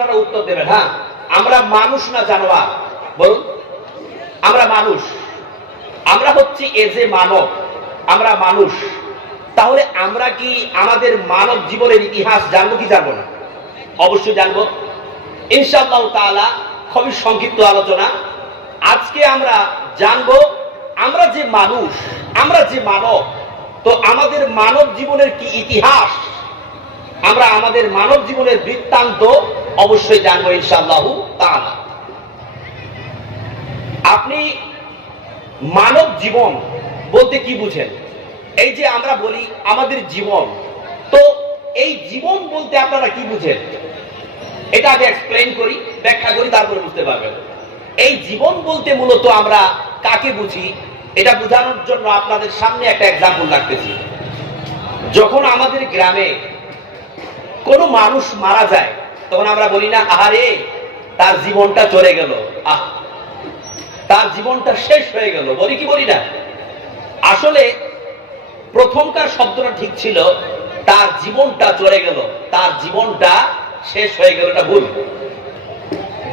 আপনারা উত্তর দেবেন। হ্যাঁ, আমরা মানুষ না জানোয়ার? বলুন, আমরা মানুষ, আমরা হচ্ছি এজে মানব, আমরা মানুষ। তাহলে আমরা কি আমাদের মানব জীবনের ইতিহাস জানবো কি জানবো না? অবশ্যই জানবো ইনশাআল্লাহ তাআলা। খুবই সংক্ষিপ্ত আলোচনা আজকে আমরা জানবো। আমরা যে মানুষ, আমরা যে মানব, তো আমাদের মানব জীবনের কি ইতিহাস, আমরা আমাদের মানব জীবনের বৃত্তান্ত অবশ্যই জানবো ইনশাআল্লাহ তাআলা। আপনি মানব জীবন বলতে কি বুঝেন? এই যে আমরা বলি আমাদের জীবন, তো এই জীবন বলতে আপনারা কি বুঝেন? এটা আগে এক্সপ্লেইন করি, ব্যাখ্যা করি, তারপরে বুঝতে পারবেন। এই জীবন বলতে মূলত আমরা কাকে বুঝি, এটা বোঝানোর জন্য আপনাদের সামনে একটা এক্সাম্পল রাখতেছি। যখন আমাদের গ্রামে কোনো মানুষ মারা যায়, তখন আমরা বলি না আহারে তার জীবনটা চলে গেল, আহ তার জীবনটা শেষ হয়ে গেল, বলি কি বলি না? আসলে প্রথমকার শব্দটা ঠিক ছিল, তার জীবনটা চলে গেল, তার জীবনটা শেষ হয়ে গেল, এটা ভুল।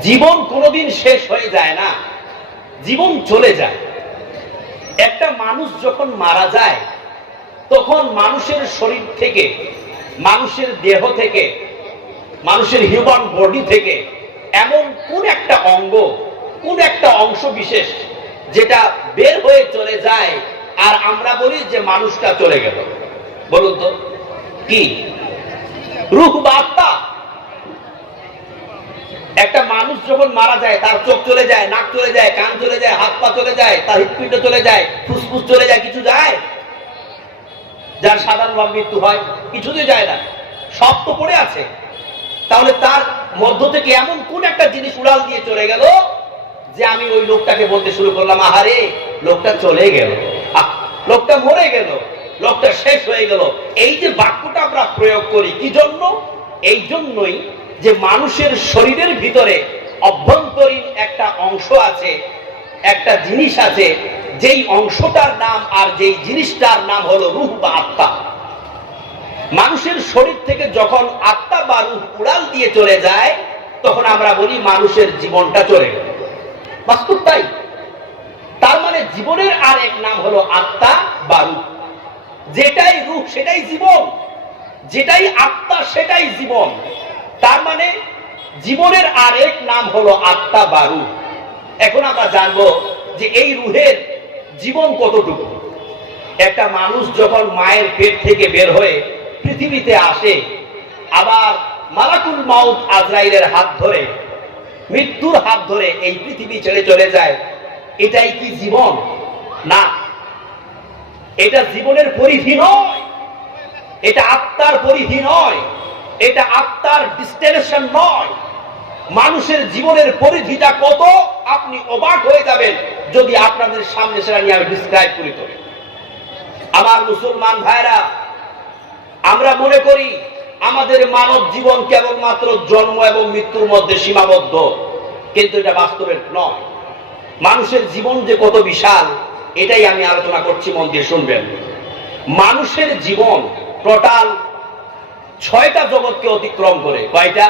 জীবন কোনোদিন শেষ হয়ে যায় না, জীবন চলে যায়। একটা মানুষ যখন মারা যায়, তখন মানুষের শরীর থেকে, মানুষের দেহ থেকে, মানুষের হিউম্যান বডি থেকে এমন কোন একটা অঙ্গ, কোন একটা অংশ বিশেষ যেটা বের হয়ে চলে যায়, আর আমরা বলি যে মানুষটা চলে গেল। বলুন তো কি? রূহ বা আত্মা। একটা মানুষ যখন মারা যায়, তার চোখ চলে যায়, নাক চলে যায়, কান চলে যায়, হাত পা চলে যায়, তার হৃৎপিণ্ড চলে যায়, ফুসফুস চলে যায়, কিছু যায়? যার সাধারণভাবে মৃত্যু হয় কিছুতেই যায় না, সব তো পড়ে আছে। তাহলে তার মধ্য থেকে এমন কোন একটা জিনিস উড়াল দিয়ে চলে গেল যে আমি ওই লোকটাকে বলতে শুরু করলাম আহারে লোকটা চলে গেল, লোকটা মরে গেল, লোকটা শেষ হয়ে গেল। এই যে বাক্যটা আমরা প্রয়োগ করি কি জন্য? এই জন্যই যে মানুষের শরীরের ভিতরে অভ্যন্তরীণ একটা অংশ আছে, একটা জিনিস আছে, যেই অংশটার নাম আর যেই জিনিসটার নাম হলো রূহ বা আত্মা। মানুষের শরীর থেকে যখন আত্মা বা রূহ উড়াল দিয়ে চলে যায়, তখন আমরা বলি মানুষের জীবনটা চলে গেল। বাস্তব তাই। তার মানে জীবনের আর এক নাম হলো আত্মা বা রূহ। যেটাই রূহ সেটাই জীবন, যেটাই আত্মা সেটাই জীবন। তার মানে জীবনের আর এক নাম হলো আত্মা বা রূহ। এখন আমরা জানবো যে এই রূহের জীবন কতটুকু। একটা মানুষ যখন মায়ের পেট থেকে বের হয়ে পৃথিবীতে আসে, আবার মালাকুল মাউত আজরাইলের হাত ধরে, মৃত্যুর হাত ধরে এই পৃথিবী ছেড়ে চলে যায়, এটাই কি জীবন? না, এটা জীবনের পরিধি নয়, এটা আত্মার পরিধি নয়, এটা আত্মার ডেস্টিনেশন নয়। মানুষের জীবনের পরিধিটা কত আপনি অবাক হয়ে যাবেন যদি আপনাদের সামনে সেটা নিয়ে আমি ডিসক্রাইব করি। তো আমার মুসলমান ভাইরা, আমরা মনে করি আমাদের মানব জীবন কেবলমাত্র জন্ম এবং মৃত্যুর মধ্যে সীমাবদ্ধ, কিন্তু এটা বাস্তবে নয়। মানুষের জীবন যে কত বিশাল, এটাই আমি আলোচনা করছি, মন দিয়ে শুনবেন। মানুষের জীবন টোটাল 6টা জগৎকে অতিক্রম করে। কয়টা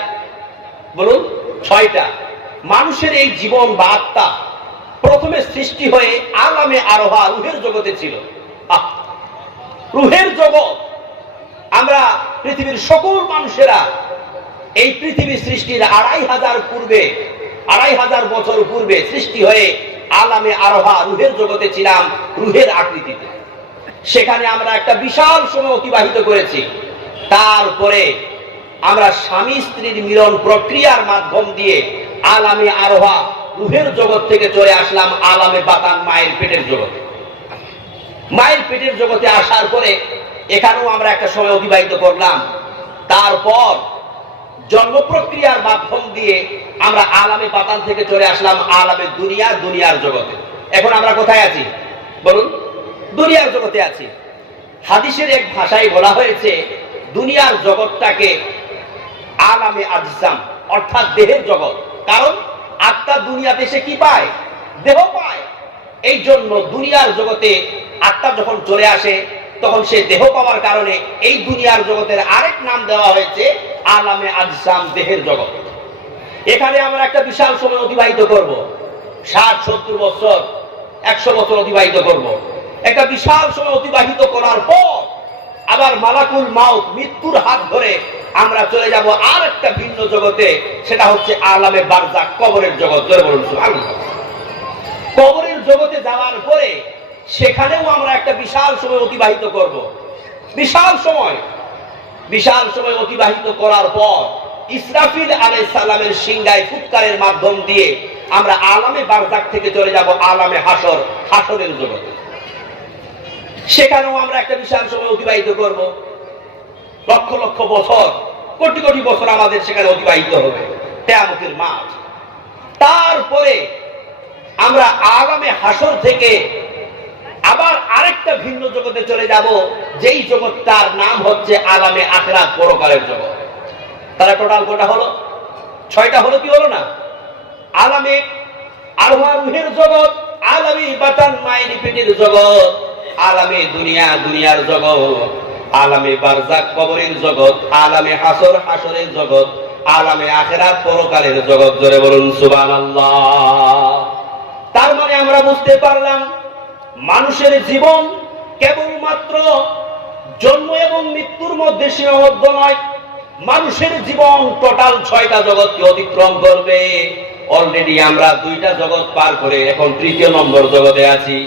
বলুন? 6টা। মানুষের এই জীবন বা আত্মা প্রথমে সৃষ্টি হয়ে আলামে আরোহা রূহের জগতে ছিল। রূহের জগৎ, আমরা পৃথিবীর সকল মানুষেরা এই পৃথিবী সৃষ্টির 2500 পূর্বে, 2500 বছর পূর্বে সৃষ্টি হয়ে আলামে আরোহা রূহের জগতে ছিলাম, রূহের আকৃতিতে। সেখানে আমরা একটা বিশাল সময় অতিবাহিত করেছি। তারপরে আমরা স্বামী স্ত্রীর মিলন প্রক্রিয়ার মাধ্যম দিয়ে আলামে আরোহা রূহের জগৎ থেকে চলে আসলাম আলামে বাতান মায়ের পেটের জগতে। মায়ের পেটের জগতে আসার পরে এখানেও আমরা একটা সময় অতিবাহিত করলাম। তারপর জন্ম প্রক্রিয়ার মাধ্যম দিয়ে আমরা আলামে বাতান থেকে চলে আসলাম আলামে দুনিয়া, দুনিয়ার জগতে। এখন আমরা কোথায় আছি বলুন? দুনিয়ার জগতে আছি। হাদিসের এক ভাষায় বলা হয়েছে দুনিয়ার জগৎটাকে আলামে আজসাম, অর্থাৎ দেহের জগৎ। কারণ আত্মা দুনিয়াতে সে কি পায়? দেহ পায়। এই জন্য দুনিয়ার জগতে আত্মা যখন চলে আসে, তখন সে দেহ পাওয়ার কারণে এই দুনিয়ার জগতের আরেক নাম দেওয়া হয়েছে আলামে আজসাম, দেহের জগৎ। এখানে আমরা একটা বিশাল সময় অতিবাহিত করব, 60-70 বছর 100 বছর অতিবাহিত করব। একটা বিশাল সময় অতিবাহিত করার পর আবার মালাকুল মাউত মৃত্যুর হাত ধরে আমরা চলে যাব আর একটা ভিন্ন জগতে, সেটা হচ্ছে আলামে বারজাখ, কবরের জগৎ। ধরে বলুন সুবহানাল্লাহ। কবরের জগতে যাওয়ার পরে সেখানেও আমরা একটা বিশাল সময় অতিবাহিত করব। বিশাল সময় অতিবাহিত করার পর ইসরাফিল আলাইহিস সালামের সিংহায় ফুৎকারের মাধ্যম দিয়ে আমরা আলামে বারজাখ থেকে চলে যাব আলামে হাসর, হাসরের জগতে। সেখানেও আমরা একটা বিশাল সময় অতিবাহিত করব। লক্ষ লক্ষ বছর, কোটি কোটি বছর আমাদের সেখানে অতিবাহিত হবে, কিয়ামতের মাঠ। তারপরে আমরা আলামে হাসর থেকে আবার আরেকটা ভিন্ন জগতে চলে যাব, যেই জগৎটার নাম হচ্ছে আলামে আখিরাত, পরকালের জগৎ। তাহলে টোটাল কটা হলো? 6টা হলো কি হলো না? আলামে আরওয়াহ, রূহের জগৎ, আলামে বাতান, মায়ের পেটের জগৎ, আলামে দুনিয়া, দুনিয়ার জগৎ, আলামে বারজাখ, কবরের জগৎ, আলামে হাসর, হাসরের জগৎ, আলামে আখিরাত, পরকালের জগৎ। জোরে বলুন সুবহানাল্লাহ। তার মানে আমরা বুঝতে পারলাম মানুষের জীবন কেবলমাত্র জন্ম এবং মৃত্যুর মধ্যে সীমাবদ্ধ নয়। মানুষের জীবন টোটাল 6টা জগৎকে অতিক্রম করবে। অলরেডি আমরা 2টা জগৎ পার করে এখন 3য় নম্বর জগতে আছি।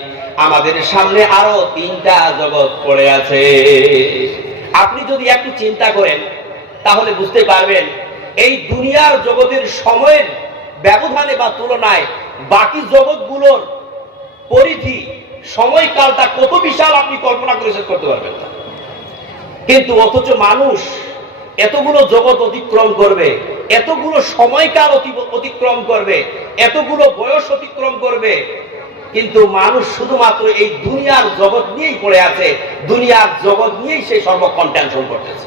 আমাদের সামনে আরো 3টা জগৎ পড়ে আছে। আপনি যদি একটু চিন্তা করেন তাহলে বুঝতে পারবেন এই দুনিয়ার জগতের সময়ের ব্যবধানে বা তুলনায় বাকি জগৎগুলোর পরিধি, সময়কালটা কত বিশাল আপনি কল্পনা করে শেষ করতে পারবেন না। কিন্তু অথচ মানুষ এতগুলো জগৎ অতিক্রম করবে, এতগুলো সময়কাল অতিক্রম করবে, এতগুলো বয়স অতিক্রম করবে, কিন্তু মানুষ শুধুমাত্র এই দুনিয়ার জগৎ নিয়েই পড়ে আছে, দুনিয়ার জগৎ নিয়েই সে সর্বক্ষণ টেনশন করতেছে,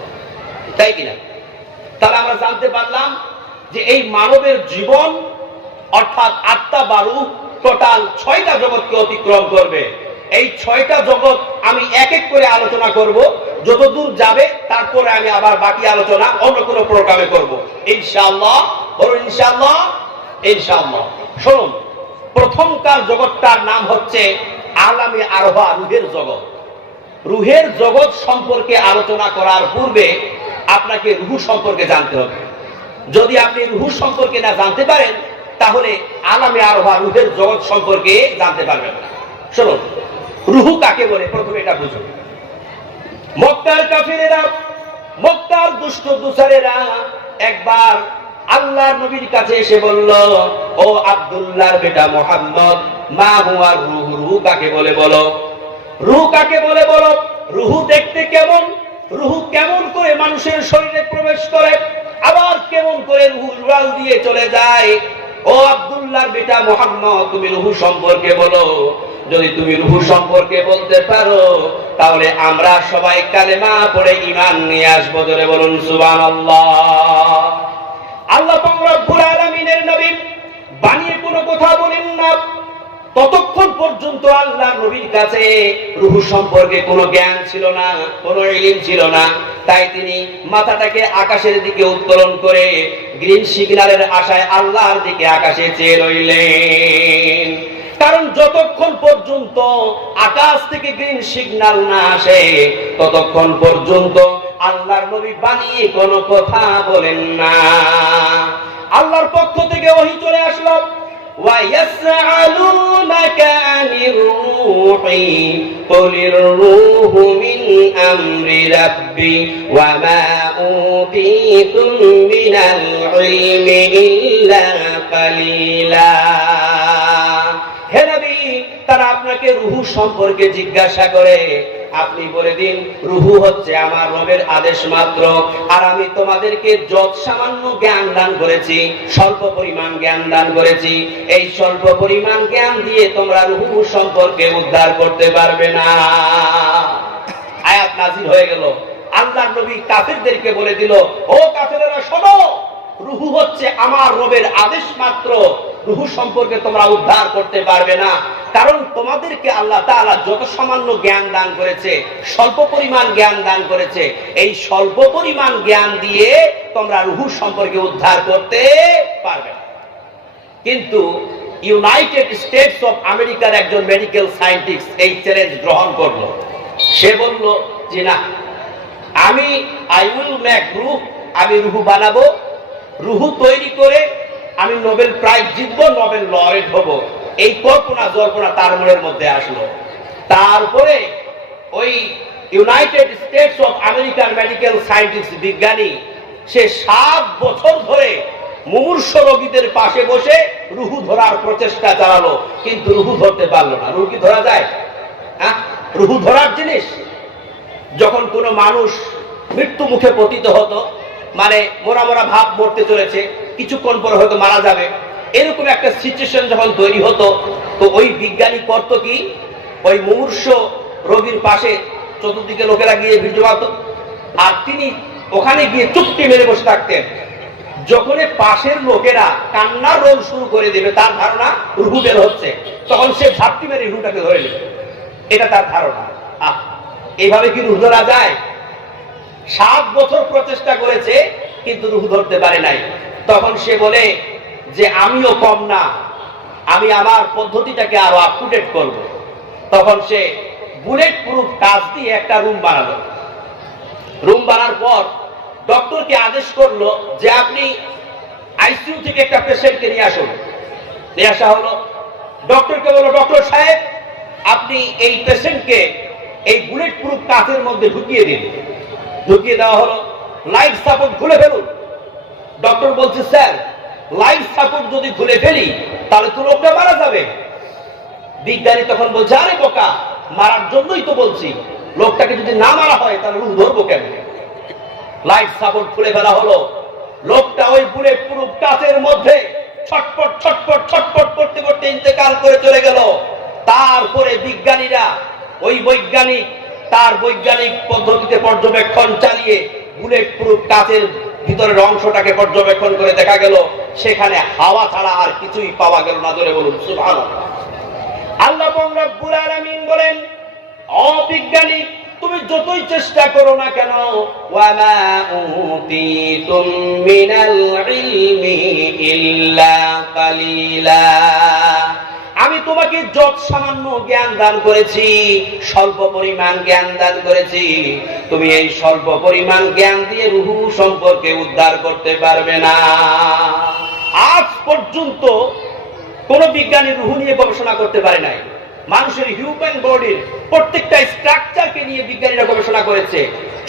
তাই কিনা? তাহলে আমরা জানতে পারলাম যে এই মানবের জীবন অর্থাৎ আত্মা বা রূহ টোটাল 6টা জগৎকে অতিক্রম করবে। এই 6টা জগৎ আমি এক এক করে আলোচনা করব, যতদূর যাবে তারপরে আমি আবার বাকি আলোচনা অন্য কোনো প্রোগ্রামে করব ইনশাআল্লাহ। বলুন ইনশাআল্লাহ। ইনশাআল্লাহ। শুনুন, প্রথমকার জগৎটার নাম হচ্ছে আলামে আরওয়াহ, রূহের জগৎ। রূহের জগৎ সম্পর্কে আলোচনা করার পূর্বে আপনাকে রূহ সম্পর্কে জানতে হবে। যদি আপনি রূহ সম্পর্কে না জানতে পারেন তাহলে আলামে আরওয়াহ, রূহের জগৎ সম্পর্কে জানতে পারবেন না। শুনুন, রূহ কাকে বলে প্রথমে এটা বুঝুন। মক্কার কাফিরেরা, মক্কার দুষ্ট দুসারেরা একবার আল্লাহর নবীর কাছে এসে বলল, ও আব্দুল্লাহর বেটা মুহাম্মদ, মা হুয়া রূহ, রূহ কাকে বলে বলো, রূহ কাকে বলে বলো। রূহ দেখতে কেমন, রূহ কেমন করে মানুষের শরীরে প্রবেশ করে, আবার কেমন করে রূহ উড়াল দিয়ে চলে যায়। ও আব্দুল্লাহর বেটা মুহাম্মদ, তুমি রূহ সম্পর্কে বলো। যদি তুমি রূহ সম্পর্কে বলতে পারো তাহলে আমরা সবাই কালেমা পড়ে ঈমান নিয়ে আসবো। জোরে বলুন সুবহানাল্লাহ। আল্লাহ পাক রব্বুল আলামিনের নবী বানিয়ে কোনো কথা বলেন না। ততক্ষণ পর্যন্ত আল্লাহর নবীর কাছে রূহ সম্পর্কে কোনো জ্ঞান ছিল না, কোনো ইলম ছিল না। তাই তিনি মাথাটাকে আকাশের দিকে উত্তোলন করে গ্রিন সিগন্যালের আশায় আল্লাহর দিকে আকাশে চেয়ে রইলেন। কারণ যতক্ষণ পর্যন্ত আকাশ থেকে গ্রিন সিগন্যাল না আসে ততক্ষণ পর্যন্ত আল্লাহর নবী বানিয়ে কোনো কথা বলেন না। আল্লাহর পক্ষ থেকে ওহী চলে আসলো, وَيَسْأَلُونَكَ عَنِ الرُّوحِ قُلِ الرُّوحُ مِنْ أَمْرِ رَبِّي وَمَا أُوتِيتُم مِّنَ الْعِلْمِ إِلَّا قَلِيلًا। হে নবী, তারা আপনাকে রূহ সম্পর্কে জিজ্ঞাসা করে, আপনি বলে দিন রূহ হচ্ছে আমার রবের আদেশ মাত্র। আর আমি তোমাদেরকে যত সামান্য জ্ঞান দান করেছি, স্বল্প পরিমাণ জ্ঞান দান করেছি, এই স্বল্প পরিমাণ জ্ঞান দিয়ে তোমরা রূহ সম্পর্কে উদ্ধার করতে পারবে না। আয়াত নাযিল হয়ে গেল। আল্লাহর নবী কাফিরদেরকে বলে দিল, ও কাফিরেরা শোনো, রূহ হচ্ছে আমার রবের আদেশ মাত্র, রূহ সম্পর্কে তোমরা উদ্ধার করতে পারবে না। কারণ তোমাদেরকে আল্লাহ তাআলা যত সামান্য জ্ঞান দান করেছে, স্বল্প পরিমাণ জ্ঞান দান করেছে, এই স্বল্প পরিমাণ জ্ঞান দিয়ে তোমরা রূহ সম্পর্কে উদ্ধার করতে পারবে না। কিন্তু ইউনাইটেড স্টেটস অফ আমেরিকার একজন মেডিকেল সায়েন্টিস্ট এই চ্যালেঞ্জ গ্রহণ করলো। সে বলল যে না, আই উইল মেক রুহ, আমি রুহু বানাবো, রুহু তৈরি করে আমি নোবেল প্রাইজ জিতবো, নোবেল লরেট হব। এই কল্পনা জল্পনা তার মনের মধ্যে আসলো। তারপরে ওই ইউনাইটেড স্টেটস অফ আমেরিকার মেডিকেল সায়েন্টিস্ট বিজ্ঞানী সে 7 বছর ধরে মুমূর্ষ রোগীদের পাশে বসে রুহু ধরার প্রচেষ্টা চালালো, কিন্তু রুহু ধরতে পারলো না। রুহু কি ধরা যায়? রুহু ধরার জিনিস। যখন কোনো মানুষ মৃত্যু মুখে পতিত হতো, মানে মোরা মোরা ভাব মরতে চলেছে, কিছুক্ষণ পরে হয়তো মারা যাবে, এরকম একটা সিচুয়েশন যখন তৈরি হতো, তো ওই বিজ্ঞানী করত কি, ওই মুমূর্ষ রোগীর পাশে চতুর্দিকে লোকেরা গিয়ে ভিড় জমাতো, আর তিনি ওখানে গিয়ে চুপটি মেরে বসে থাকতেন। যখন পাশের লোকেরা কান্নার রোল শুরু করে দেবে, তার ধারণা রুহু বের হচ্ছে, তখন সে ঝাপটি মেরে রুহুটাকে ধরে নেবে, এটা তার ধারণা। এইভাবে কি রুহু ধরা যায়? 7 বছর প্রচেষ্টা করেছে, কিন্তু রুহু ধরতে পারে নাই। তখন সে বলে যে আমিও কম না, আমি আমার পদ্ধতিটাকে আরো আপ টু ডেট করব। তখন সে বুলেট প্রুফ কাঁচ দিয়ে একটা রুম বানালো। রুম বানার পর ডক্টরকে আদেশ করলো যে আপনি আইসিইউ থেকে একটা পেশেন্টকে নিয়ে আসুন। নিয়ে আসা হলো। ডক্টরকে বললো, ডক্টর সাহেব আপনি এই পেশেন্টকে এই বুলেট প্রুফ কাঁচের মধ্যে ঢুকিয়ে দিন। ঢুকিয়ে দেওয়া হলো। লাইফ সাপোর্ট খুলে ফেলুন। ডক্টর বলছে, স্যার লাইফ সাপোর্ট যদি খুলে ফেলি তাহলে তো লোকটা মারা যাবে। বিজ্ঞানী তখন বলছে, আরে বোকা, মারার জন্যই তো বলছি, লোকটাকে যদি না মারা হয় তাহলে রুহু ধরবো কেন? লাইফ সাপোর্ট খুলে ফেলা হলো। লোকটা ওই বুলেট প্রুফ কাঁচের মধ্যে ছটপট ছটপট ছটপট করতে করতে ইন্তেকাল করে চলে গেল। তারপরে বিজ্ঞানীরা, ওই বৈজ্ঞানিক তার বৈজ্ঞানিক পদ্ধতিতে পর্যবেক্ষণ চালিয়ে বুলেট প্রুফ কাঁচের ভিতরের অংশটাকে পর্যবেক্ষণ করে দেখা গেল সেখানে হাওয়া ছাড়া আর কিছুই পাওয়া গেল না। জোরে বলুন সুবহানাল্লাহ। আল্লাহ রাব্বুল আলামিন বলেন, অবিজ্ঞানী তুমি যতই চেষ্টা করো না কেন, ওয়ামা উতীতুম মিনাল ইলমি ইল্লা কালিলা, আমি তোমাকে যত সামান্য জ্ঞান দান করেছি, স্বল্প পরিমাণ জ্ঞান দান করেছি, তুমি এই স্বল্প পরিমাণ জ্ঞান দিয়ে রুহু সম্পর্কে উদ্ধার করতে পারবে না। আজ পর্যন্ত কোন বিজ্ঞানী রুহু নিয়ে গবেষণা করতে পারে নাই। মানুষের হিউম্যান বডির প্রত্যেকটা স্ট্রাকচারকে নিয়ে বিজ্ঞানীরা গবেষণা করেছে।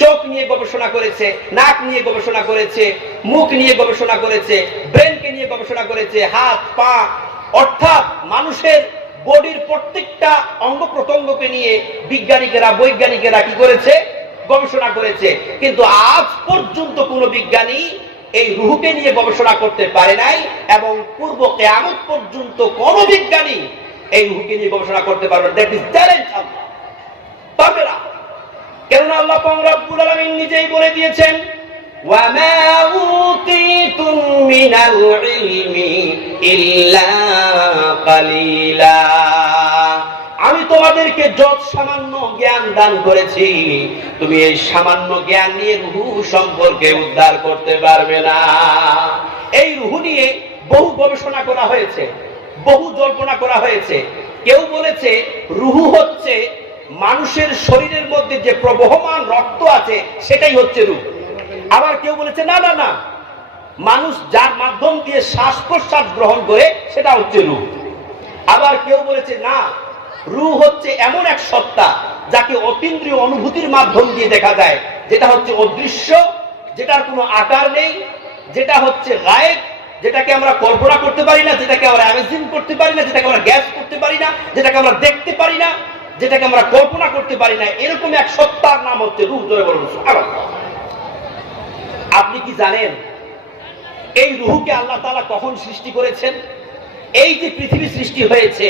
চোখ নিয়ে গবেষণা করেছে, নাক নিয়ে গবেষণা করেছে, মুখ নিয়ে গবেষণা করেছে, ব্রেনকে নিয়ে গবেষণা করেছে, হাত পা, অর্থাৎ মানুষের বডির প্রত্যেকটা অঙ্গ প্রত্যঙ্গকে নিয়ে বৈজ্ঞানিকেরা কি করেছে? গবেষণা করেছে। কিন্তু আজ পর্যন্ত কোন বিজ্ঞানী এই রুহুকে নিয়ে গবেষণা করতে পারে নাই, এবং পূর্ব কিয়ামত পর্যন্ত কোন বিজ্ঞানী এই রুহুকে নিয়ে গবেষণা করতে পারবে না। That is challenge. পারবে না। কেননা আল্লাহ রাব্বুল আলামিন নিজেই বলে দিয়েছেন, ওয়ামা উতীতুম মিনাল ইলমি ইল্লা কালিলা, আমি তোমাদেরকে যত সামান্য জ্ঞান দান করেছি, তুমি এই সামান্য জ্ঞান নিয়ে রুহু সম্পর্কে উদ্ধার করতে পারবে না। এই রুহু নিয়ে বহু গবেষণা করা হয়েছে, বহু জল্পনা করা হয়েছে। কেউ বলেছে রুহু হচ্ছে মানুষের শরীরের মধ্যে যে প্রবহমান রক্ত আছে সেটাই হচ্ছে রুহু। আবার কেউ বলেছে না না না, মানুষ যার মাধ্যম দিয়ে শ্বাস প্রশ্বাস গ্রহণ করে সেটা হচ্ছে রুহু। আবার কেউ বলেছে না, রুহ হচ্ছে এমন এক সত্তা যাকে অতীন্দ্রিয় অনুভূতির মাধ্যম দিয়ে দেখা যায়, যেটা হচ্ছে অদৃশ্য, যেটার কোনো আকার নেই, যেটা হচ্ছে গায়েব, যেটাকে আমরা কল্পনা করতে পারি না, যেটাকে আমরা ইমাজিন করতে পারি না, যেটাকে আমরা গ্যাস করতে পারি না, যেটাকে আমরা দেখতে পারি না, যেটাকে আমরা কল্পনা করতে পারি না, এরকম এক সত্তার নাম হচ্ছে রূহ। জোরে বলুন সুবহানাল্লাহ। আপনি কি জানেন এই রূহকে আল্লাহ তাআলা কখন সৃষ্টি করেছেন? এই যে পৃথিবী সৃষ্টি হয়েছে,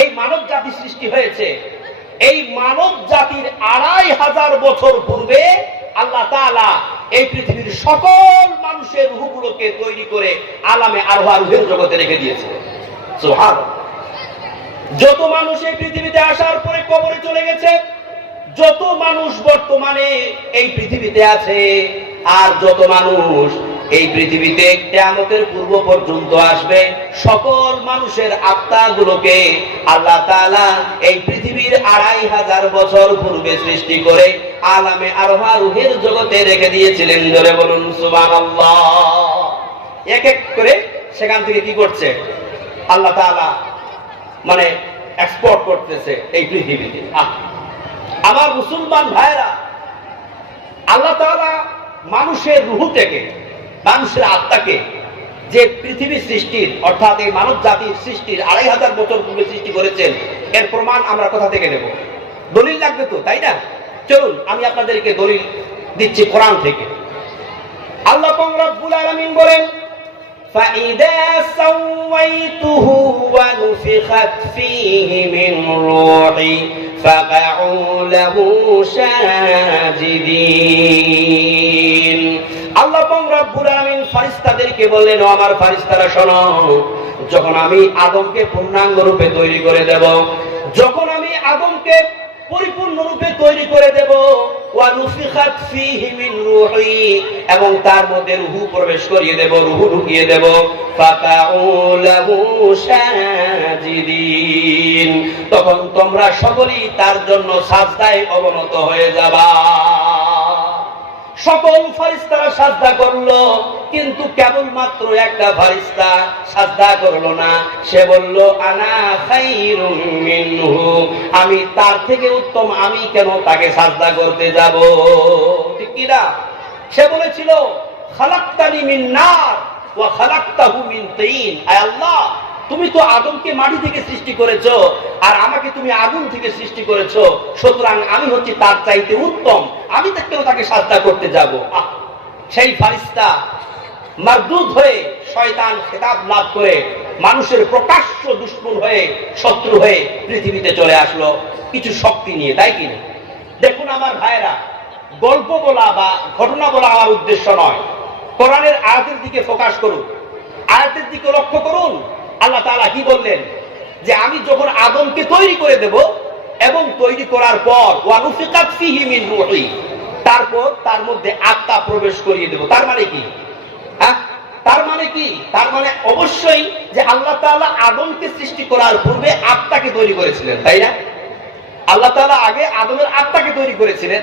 এই মানব জাতি সৃষ্টি হয়েছে, এই মানব জাতির 2500 বছর পূর্বে আল্লাহ তাআলা এই পৃথিবীর সকল মানুষের রূহগুলোকে তৈরি করে আলামে আরওয়াহ রূহের জগতে রেখে দিয়েছে। সুবহানাল্লাহ। যত মানুষ এই পৃথিবীতে আসার পরে কবরে চলে গেছে, যত মানুষ বর্তমানে এই পৃথিবীতে আছে, আর যত মানুষ এই পৃথিবীতে কিয়ামতের পূর্ব পর্যন্ত আসবে সকল মানুষের আত্মাগুলোকে আল্লাহ তাআলা এই পৃথিবীর 2500 বছর পূর্বে সৃষ্টি করে আলামে আরওয়াহ রূহের জগতে রেখে দিয়েছিলেন। জোরে বলুন সুবহানাল্লাহ। এক এক করে সেখান থেকে কি করছে আল্লাহ তাআলা, মানে এক্সপোর্ট করতেছে এই পৃথিবীতে। আমার মুসলমান ভাইরা, আল্লাহ তাআলা মানুষের রূহ থেকে, মানুষের আত্মাকে যে পৃথিবী সৃষ্টির অর্থাৎ এই মানব জাতির সৃষ্টির 2500 বছর পূর্বে সৃষ্টি করেছেন, এর প্রমাণ আমরা কোথা থেকে নেব? দলিল লাগবে তো, তাই না? চলুন আমি আপনাদেরকে দলিল দিচ্ছি কোরআন থেকে। আল্লাহ পাক রব্বুল আলামিন বলেন, فَإِذَا سَوَّيْتُهُ وَنُفِخَتْ فِيهِ مِنْ رُوحِي فَقَعُوا لَهُ سَاجِدِينَ। আল্লাহ পাক রব্বুল আলামিন ফেরেশতাদেরকে বললেন, ও আমার ফেরেশতারা শোনো, যখন আমি আদমকে পূর্ণাঙ্গ রূপে তৈরি করে দেব, যখন আমি আদমকে পরিপূর্ণ রূপে তৈরি করে দেব, ওয়া নুফিখাত ফীহি মিন রূহি, এবং তার মধ্যে রূহ প্রবেশ করিয়ে দেব, রূহ ঢুকিয়ে দেব, ফাকাউ লাহু সাজিদিন, তখন তোমরা সকলেই তার জন্য সাজদায় অবনত হয়ে যাবা। সকল ফেরেশতারা সাজদা করলো, কিন্তু কেবলমাত্র একটা ফেরেশতা সাজদা করলো না। সে বলল, আনা খায়রুম মিনহু, আমি তার থেকে উত্তম, আমি কেন তাকে সাজদা করতে যাব? ঠিক কি না? সে বলেছিল, খালাকতানি মিন নার ওয়া খালাকতাহু মিন তিন। আয় আল্লাহ, তুমি তো আদমকে মাটি থেকে সৃষ্টি করেছো, আর আমাকে তুমি আগুন থেকে সৃষ্টি করেছো, সুতরাং আমি হচ্ছি তার চাইতে উত্তম, আমি কেন তাকে সাজদা করতে যাব? সেই ফেরেশতা মারদুদ হয়ে, শয়তান খেতাব লাভ করে, মানুষের প্রকাশ্য দুশমন হয়ে, শত্রু হয়ে পৃথিবীতে চলে আসলো কিছু শক্তি নিয়ে, তাই কিনা? দেখুন আমার ভাইয়েরা, গল্প বলা বা ঘটনা বলা আমার উদ্দেশ্য নয়। কোরআনের আয়াতের দিকে ফোকাস করুন, আয়াতের দিকে লক্ষ্য করুন। আল্লাহ তাআলা কি বললেন? যে আমি যখন আদমকে তৈরি করে দেব, এবং তৈরি করার পর ওয়া নুফিকাত ফীহি মিন রূহি, তারপর তার মধ্যে আত্মা প্রবেশ করিয়ে দেব। তার মানে কি? তার মানে কি? তার মানে অবশ্যই যে আল্লাহ তাআলা আদমকে সৃষ্টি করার পূর্বে আত্মাকে তৈরি করেছিলেন, তাই না? আল্লাহ তাআলা আগে আদমের আত্মাকে তৈরি করেছিলেন,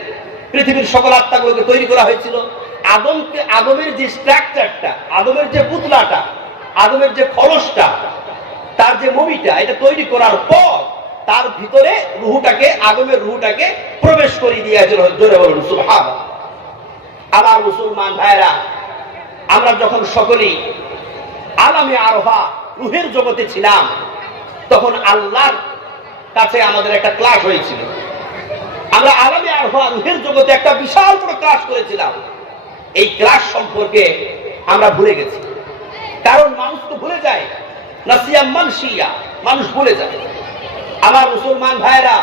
পৃথিবীর সকল আত্মাগুলোকে তৈরি করা হয়েছিল। আদমকে, আদমের যে স্ট্রাকচারটা, আদমের যে পুতলাটা, আদমের যে খলসটা, তার যে মমিটা, এটা তৈরি করার পর তার ভিতরে রূহটাকে, আদমের রূহটাকে প্রবেশ করিয়ে দিয়েছিল। জোরে বলুন সুবহানাল্লাহ। আমার মুসলমান ভাইরা, আমরা যখন সকলেই আলামে আরওয়াহ রূহের জগতে ছিলাম, তখন আল্লাহর কাছে আমাদের একটা ক্লাস হয়েছিল। আমরা আলামে আরওয়াহ রূহের জগতে একটা বিশাল বড় ক্লাস করেছিলাম। এই ক্লাস সম্পর্কে আমরা ভুলে গেছি, কারণ মানুষ তো ভুলে যায়, নাসিয়া মানসিয়া, মানুষ ভুলে যায়। আমার মুসলমান ভাইরা,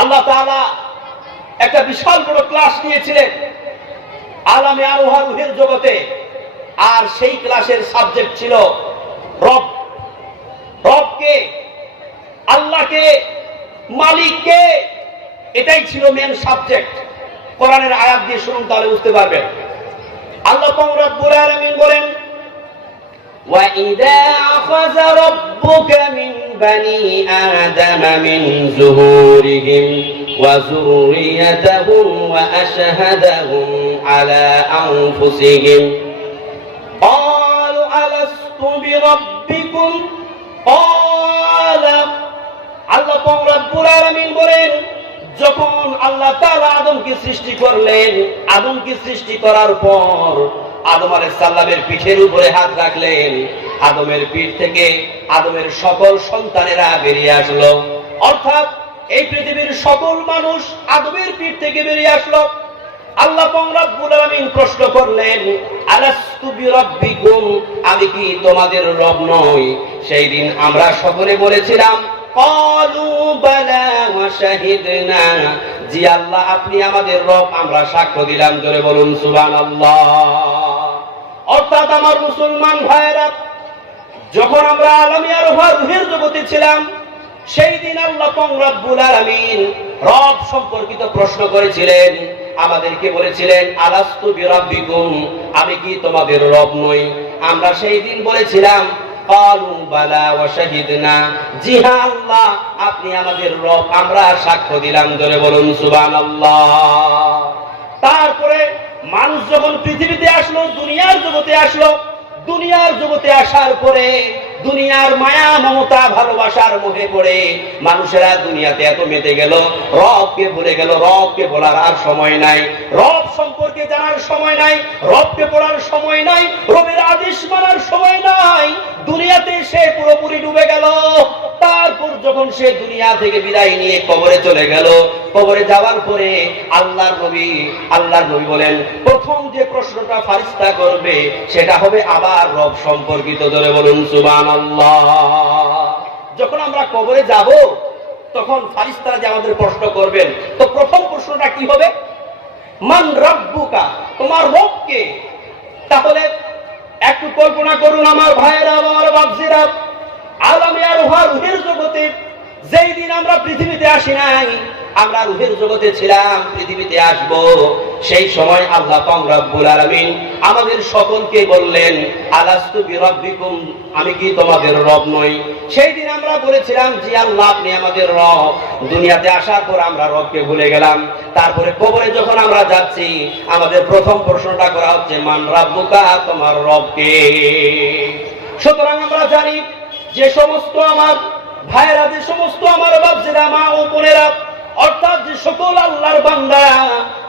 আল্লাহ তাআলা একটা বিশাল বড় ক্লাস নিয়েছিলেন আলামে আরওয়াহ রূহের জগতে, আর সেই ক্লাসের সাবজেক্ট ছিল রব। রবকে, আল্লাহকে, মালিককে, এটাই ছিল মেন সাবজেক্ট। কোরআনের আয়াত দিয়ে শুনুন, তাহলে বুঝতে পারবেন। আল্লাহ পাক রব্বুল আলামিন বলেন, وَإِذَا أَخَذَ رَبُّكَ مِنْ بَنِي آدَمَ مِنْ ظُهُورِهِمْ وَذُرِّيَّتَهُمْ وَأَشْهَدَهُمْ عَلَى أَنفُسِهِمْ قَالُوا أَلَسْتُ بِرَبِّكُمْ قَالَ আল্লাহ পাক রব্বুল আলামিন বলেন, যখন আল্লাহ তাআলা আদমকে সৃষ্টি করলেন, আদমকে সৃষ্টি করার পর আদম আলাইহিস সালামের পিঠের উপরে হাত রাখলেন, আদমের পিঠ থেকে আদমের সকল সন্তানেরা বেরিয়ে আসলো, অর্থাৎ এই পৃথিবীর সকল মানুষ আদমের পিঠ থেকে বেরিয়ে আসলো। আল্লাহ পাক রব্বুল আলামিন প্রশ্ন করলেন, আলাস্তু বিরাব্বিকুম, আমি কি তোমাদের রব নই? সেই দিন আমরা সকলে বলেছিলাম, ক্বালু বালা ওয়া শাহিদনা, জি আল্লাহ, আপনি আমাদের রব, আমরা সাক্ষ্য দিলাম। জোরে বলুন সুবহানাল্লাহ। অর্থাৎ আমার মুসলমান ভাইরা, যখন আমরা আলামে আরওয়াহ রূহের জগতে ছিলাম, সেই দিন আল্লাহ পাক রব্বুল আলামিন রব সম্পর্কিত প্রশ্ন করেছিলেন। আমাদেরকে বলেছিলেন আলাস্তু বিরাব্বিকুম, আমি কি তোমাদের রব নই? আমরা সেই দিন বলেছিলাম ক্বালু বালা ওয়া শাহিদনা, জি হ্যাঁ আল্লাহ আপনি আমাদের রব, আমরা সাক্ষ্য দিলাম। জোরে বলুন সুবহানাল্লাহ। তারপরে মানুষ যখন পৃথিবীতে আসলো, দুনিয়ার জগতে আসলো, দুনিয়ার জগতে আসার পরে দুনিয়ার মায়া মমতা ভালোবাসার মোহে পড়ে মানুষেরা দুনিয়াতে এত মেতে গেল, রবকে ভুলে গেল। রবকে বলার আর সময় নাই, রব সম্পর্কে জানার সময় নাই, রবকে পড়ার সময় নাই, রবের আদেশ মানার সময় নাই। দুনিয়াতে সে পুরোপুরি ডুবে গেল। তারপর যখন সে দুনিয়া থেকে বিদায় নিয়ে কবরে চলে গেল, কবরে যাওয়ার পরে আল্লাহর নবী বলেন প্রথম যে প্রশ্নটা ফারিস্তা করবে সেটা হবে আবার রব সম্পর্কিত। ধরে বলুন সুবহানাল্লাহ। যখন আমরা কবরে যাব তখন ফারিস্তারা যে আমাদের প্রশ্ন করবেন, তো প্রথম প্রশ্নটা কি হবে? মান রাব্বুকা, তোমার রব কে? তাহলে একটু কল্পনা করুন আমার ভাইয়েরা, আমার বাপজিরা, আলামে আরওয়াহ রূহের জগতে যেই দিন আমরা পৃথিবীতে আসি নাই, আমরা রূহের জগতে ছিলাম, পৃথিবীতে আসব, সেই সময় আল্লাহ পাক রব্বুল আলামিন আমাদের সকলকে বললেন আলাস্তু বিরাব্বিকুম, আমি কি তোমাদের রব নই? সেই দিন আমরা বলেছিলাম জি আল্লাহ আপনি আমাদের রব। দুনিয়াতে আসার পর আমরা রবকে ভুলে গেলাম। তারপরে কবরে যখন আমরা যাচ্ছি আমাদের প্রথম প্রশ্নটা করা হচ্ছে মান রাব্বুকা, তোমার রব কে? সুতরাং আমরা জানি যে সমস্ত আমার ভাইয়েরা, যে সমস্ত আমার বাপজিরা, মা ও বোনেরা, অর্থাৎ যে সকল আল্লাহর বান্দা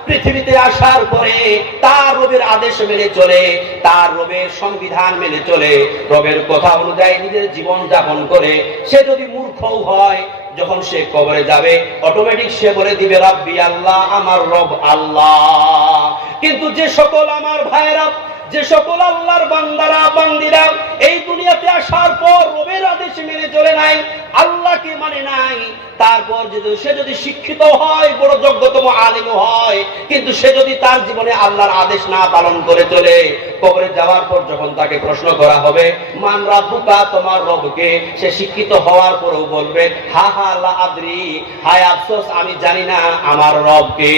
পৃথিবীতে আসার পরে তার রবের আদেশ মেনে চলে, তার রবের সংবিধান মেনে চলে, রবের কথা অনুযায়ী নিজের জীবন যাপন করে, সে যদি মূর্খও হয়, যখন সে কবরে যাবে অটোমেটিক সে বলে দিবে রাব্বি আল্লাহ, আমার রব আল্লাহ। কিন্তু যে সকল আমার ভাইয়েরা, যে সকল আল্লাহর বান্দারা বান্দিরা এই দুনিয়াতে আসার পর রবের আদেশ মেনে চলে নাই, আল্লাহকে মানে নাই, তারপর সে যদি শিক্ষিত হয়, বড় যোগ্যতম আলেম হয়, কিন্তু সে যদি তার জীবনে আল্লাহর আদেশ না পালন করে চলে, কবরে যাওয়ার পর যখন তাকে প্রশ্ন করা হবে মান রাব্বুকা, তোমার রবকে, সে শিক্ষিত হওয়ার পরেও বলবে হা হা লা আদরি, হায় আফসোস আমি জানি না আমার রবকে।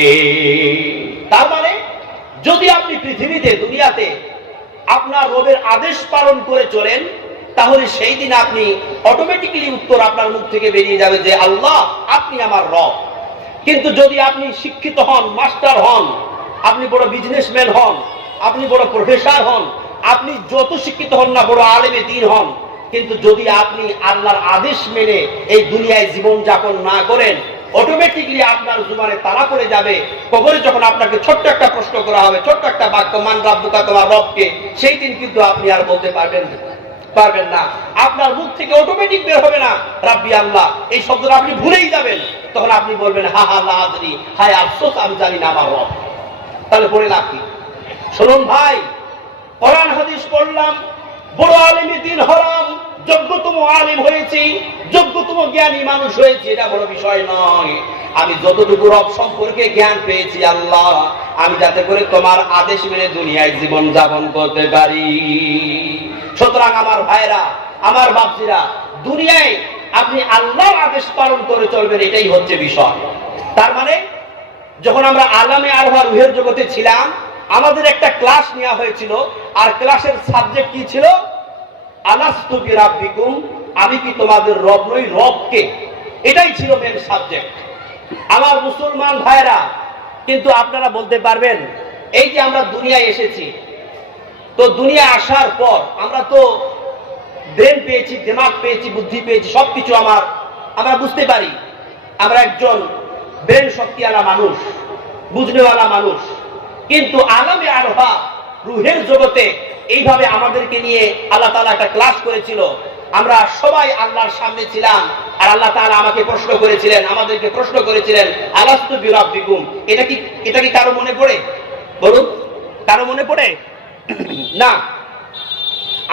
তার মানে যদি আপনি পৃথিবীতে দুনিয়াতে আপনার রবের আদেশ পালন করে চলেন, তাহলে সেই দিন আপনি অটোমেটিক্যালি উত্তর আপনার মুখ থেকে বেরিয়ে যাবে যে আল্লাহ আপনি আমার রব। কিন্তু যদি আপনি শিক্ষিত হন, মাস্টার হন, আপনি বড় বিজনেসম্যান হন, আপনি বড় প্রফেসর হন, আপনি যত শিক্ষিত হন না, বড় আলেমে দ্বীন হন, কিন্তু যদি আপনি আল্লাহর আদেশ মেনে এই দুনিয়ায় জীবন যাপন না করেন, অটোমেটিকলি আপনার জুবানে তালা পড়ে যাবে। কবরে যখন আপনাকে ছোট্ট একটা প্রশ্ন করা হবে, ছোট্ট একটা বাক্য মান রাব্বুকা, তোমার রবকে, সেই দিন কিন্তু আপনি আর বলতে পারবেন না। আপনার মুখ থেকে অটোমেটিক বের হবে না রাব্বি আল্লাহ, এই শব্দটা আপনি ভুলেই যাবেন। তখন আপনি বলবেন হা হা লা আদরি, হায় আফসোস আমি জানি না আমার রব। তাহলে পড়ে লাভ কি? শুনুন ভাই, কোরআন হাদিস পড়লাম, বড় আলেমে দ্বীন হলাম, যোগ্যতম আলেম হয়েছি, যোগ্যতম জ্ঞানী মানুষ হয়েছি, এটা বড় বিষয় নয়। আমি যতটুকু রব সম্পর্কে জ্ঞান পেয়েছি আল্লাহ, আমি যাতে করে তোমার আদেশ মেনে দুনিয়ায় জীবন যাপন করতে পারি। সুতরাং আমার ভাইরা, আমার বাপজিরা, দুনিয়ায় আপনি আল্লাহর আদেশ পালন করে চলবেন, এটাই হচ্ছে বিষয়। তার মানে যখন আমরা আলামে আরওয়াহ রূহের জগতে ছিলাম, আমাদের একটা ক্লাস নেওয়া হয়েছিল, আর ক্লাসের সাবজেক্ট কি ছিল? আলাস্তু বিরাব্বিকুম, আমি কি তোমাদের রব নই? রবকে, এটাই ছিল মেন সাবজেক্ট। আমার মুসলমান ভাইরা, কিন্তু আপনারা বলতে পারবেন এই যে আমরা দুনিয়ায় এসেছি, তো দুনিয়া আসার পর আমরা তো ব্রেন পেয়েছি, দিমাগ পেয়েছি, বুদ্ধি পেয়েছি, সবকিছু আমরা বুঝতে পারি, আমরা একজন ব্রেন শক্তিওয়ালা মানুষ, বুঝনেওয়ালা মানুষ। কিন্তু আলামে আরওয়াহ রূহের জগতে এইভাবে আমাদেরকে নিয়ে আল্লাহ তাআলা একটা ক্লাস করেছিল। আমরা সবাই আল্লাহর সামনে ছিলাম, আর আল্লাহ তাআলা আমাকে প্রশ্ন করেছিলেন, আমাদেরকে প্রশ্ন করেছিলেন আলাস্তু বিরাব্বিকুম। এটা কি কারো মনে পড়ে? বলুন, কারো মনে পড়ে? না,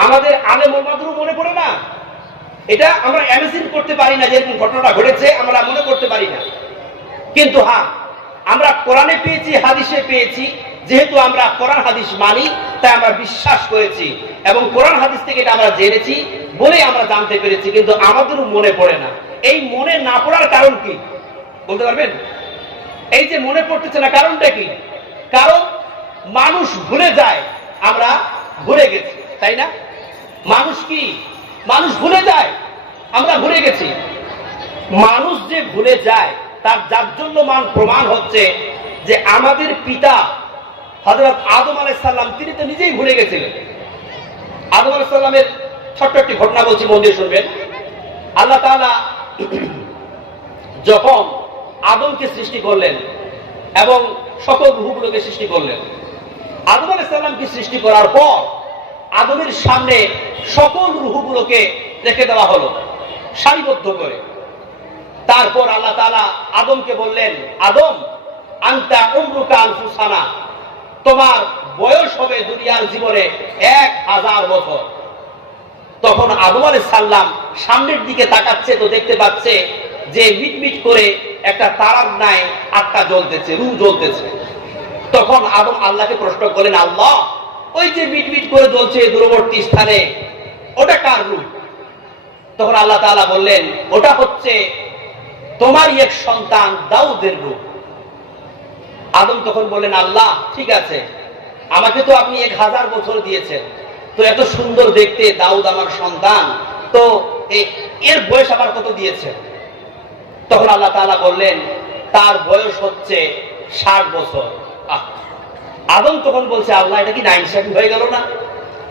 আমাদের আলেম ওলামাদেরও মনে পড়ে না। এটা আমরা ইমাজিন করতে পারি না, যেরকম ঘটনাটা ঘটেছে আমরা মনে করতে পারি না। কিন্তু হ্যাঁ, আমরা কোরআনে পেয়েছি, হাদিসে পেয়েছি, যেহেতু আমরা কোরআন হাদিস মানি, তাই আমরা বিশ্বাস করেছি, এবং কোরআন হাদিস থেকে এটা আমরা জেনেছি বলেই আমরা জানতে পেরেছি, কিন্তু আমাদেরও মনে পড়ে না। এই মনে না পড়ার কারণ কি বলতে পারবেন? এই যে মনে পড়তেছে না, কারণটা কি? কারণ মানুষ ভুলে যায়, আমরা ভুলে গেছি, তাই না? মানুষ কি? মানুষ ভুলে যায়, আমরা ভুলে গেছি। মানুষ যে ভুলে যায় তার জাজ্জল্যমান প্রমাণ হচ্ছে যে আমাদের পিতা হযরত আদম আলাইহিস সালাম তিনি তো নিজেই ভুলে গেছিলেন। আদম আলাইহিস সালামের ছোট্ট একটি ঘটনা বলছি, মন দিয়ে শুনবেন। আল্লাহ তাআলা যখন আদমকে সৃষ্টি করলেন এবং সকল রূহগুলোকে সৃষ্টি করলেন, আদম আলাইহিস সালামকে সৃষ্টি করার পর আদমের সামনে সকল রূহগুলোকে রেখে দেওয়া হলো সারিবদ্ধ করে। তারপর আল্লাহ তাআলা আদমকে বললেন, আদম আনতা উমরুকা আলফু সানা, তোমার বয়স হবে দুনিয়ার জীবনে 1000 বছর। তখন আদম আলাইহিস সালাম সামনের দিকে তাকাচ্ছে, তো দেখতে পাচ্ছে যে মিটমিট করে একটা তারার ন্যায় আটটা জ্বলতেছে, রূহ জ্বলতেছে। তখন আদম আল্লাহকে প্রশ্ন করলেন, আল্লাহ ওই যে মিটমিট করে জ্বলছে দূরবর্তী স্থানে, ওটা কার রূহ? তখন আল্লাহ তাআলা বললেন, ওটা হচ্ছে তোমারই এক সন্তান দাউদের রূহ। আদম তখন বললেন, আল্লাহ ঠিক আছে, আমাকে তো আপনি 1000 বছর দিয়েছেন, তো এত সুন্দর দেখতে দাউদ আমার সন্তান, তো এর বয়স আবার কত দিয়েছেন? তখন আল্লাহ তাআলা বললেন, তার বয়স হচ্ছে 60 বছর। আদম তখন বলছে, আল্লাহ এটা কি নাইনসাফি হয়ে গেল না?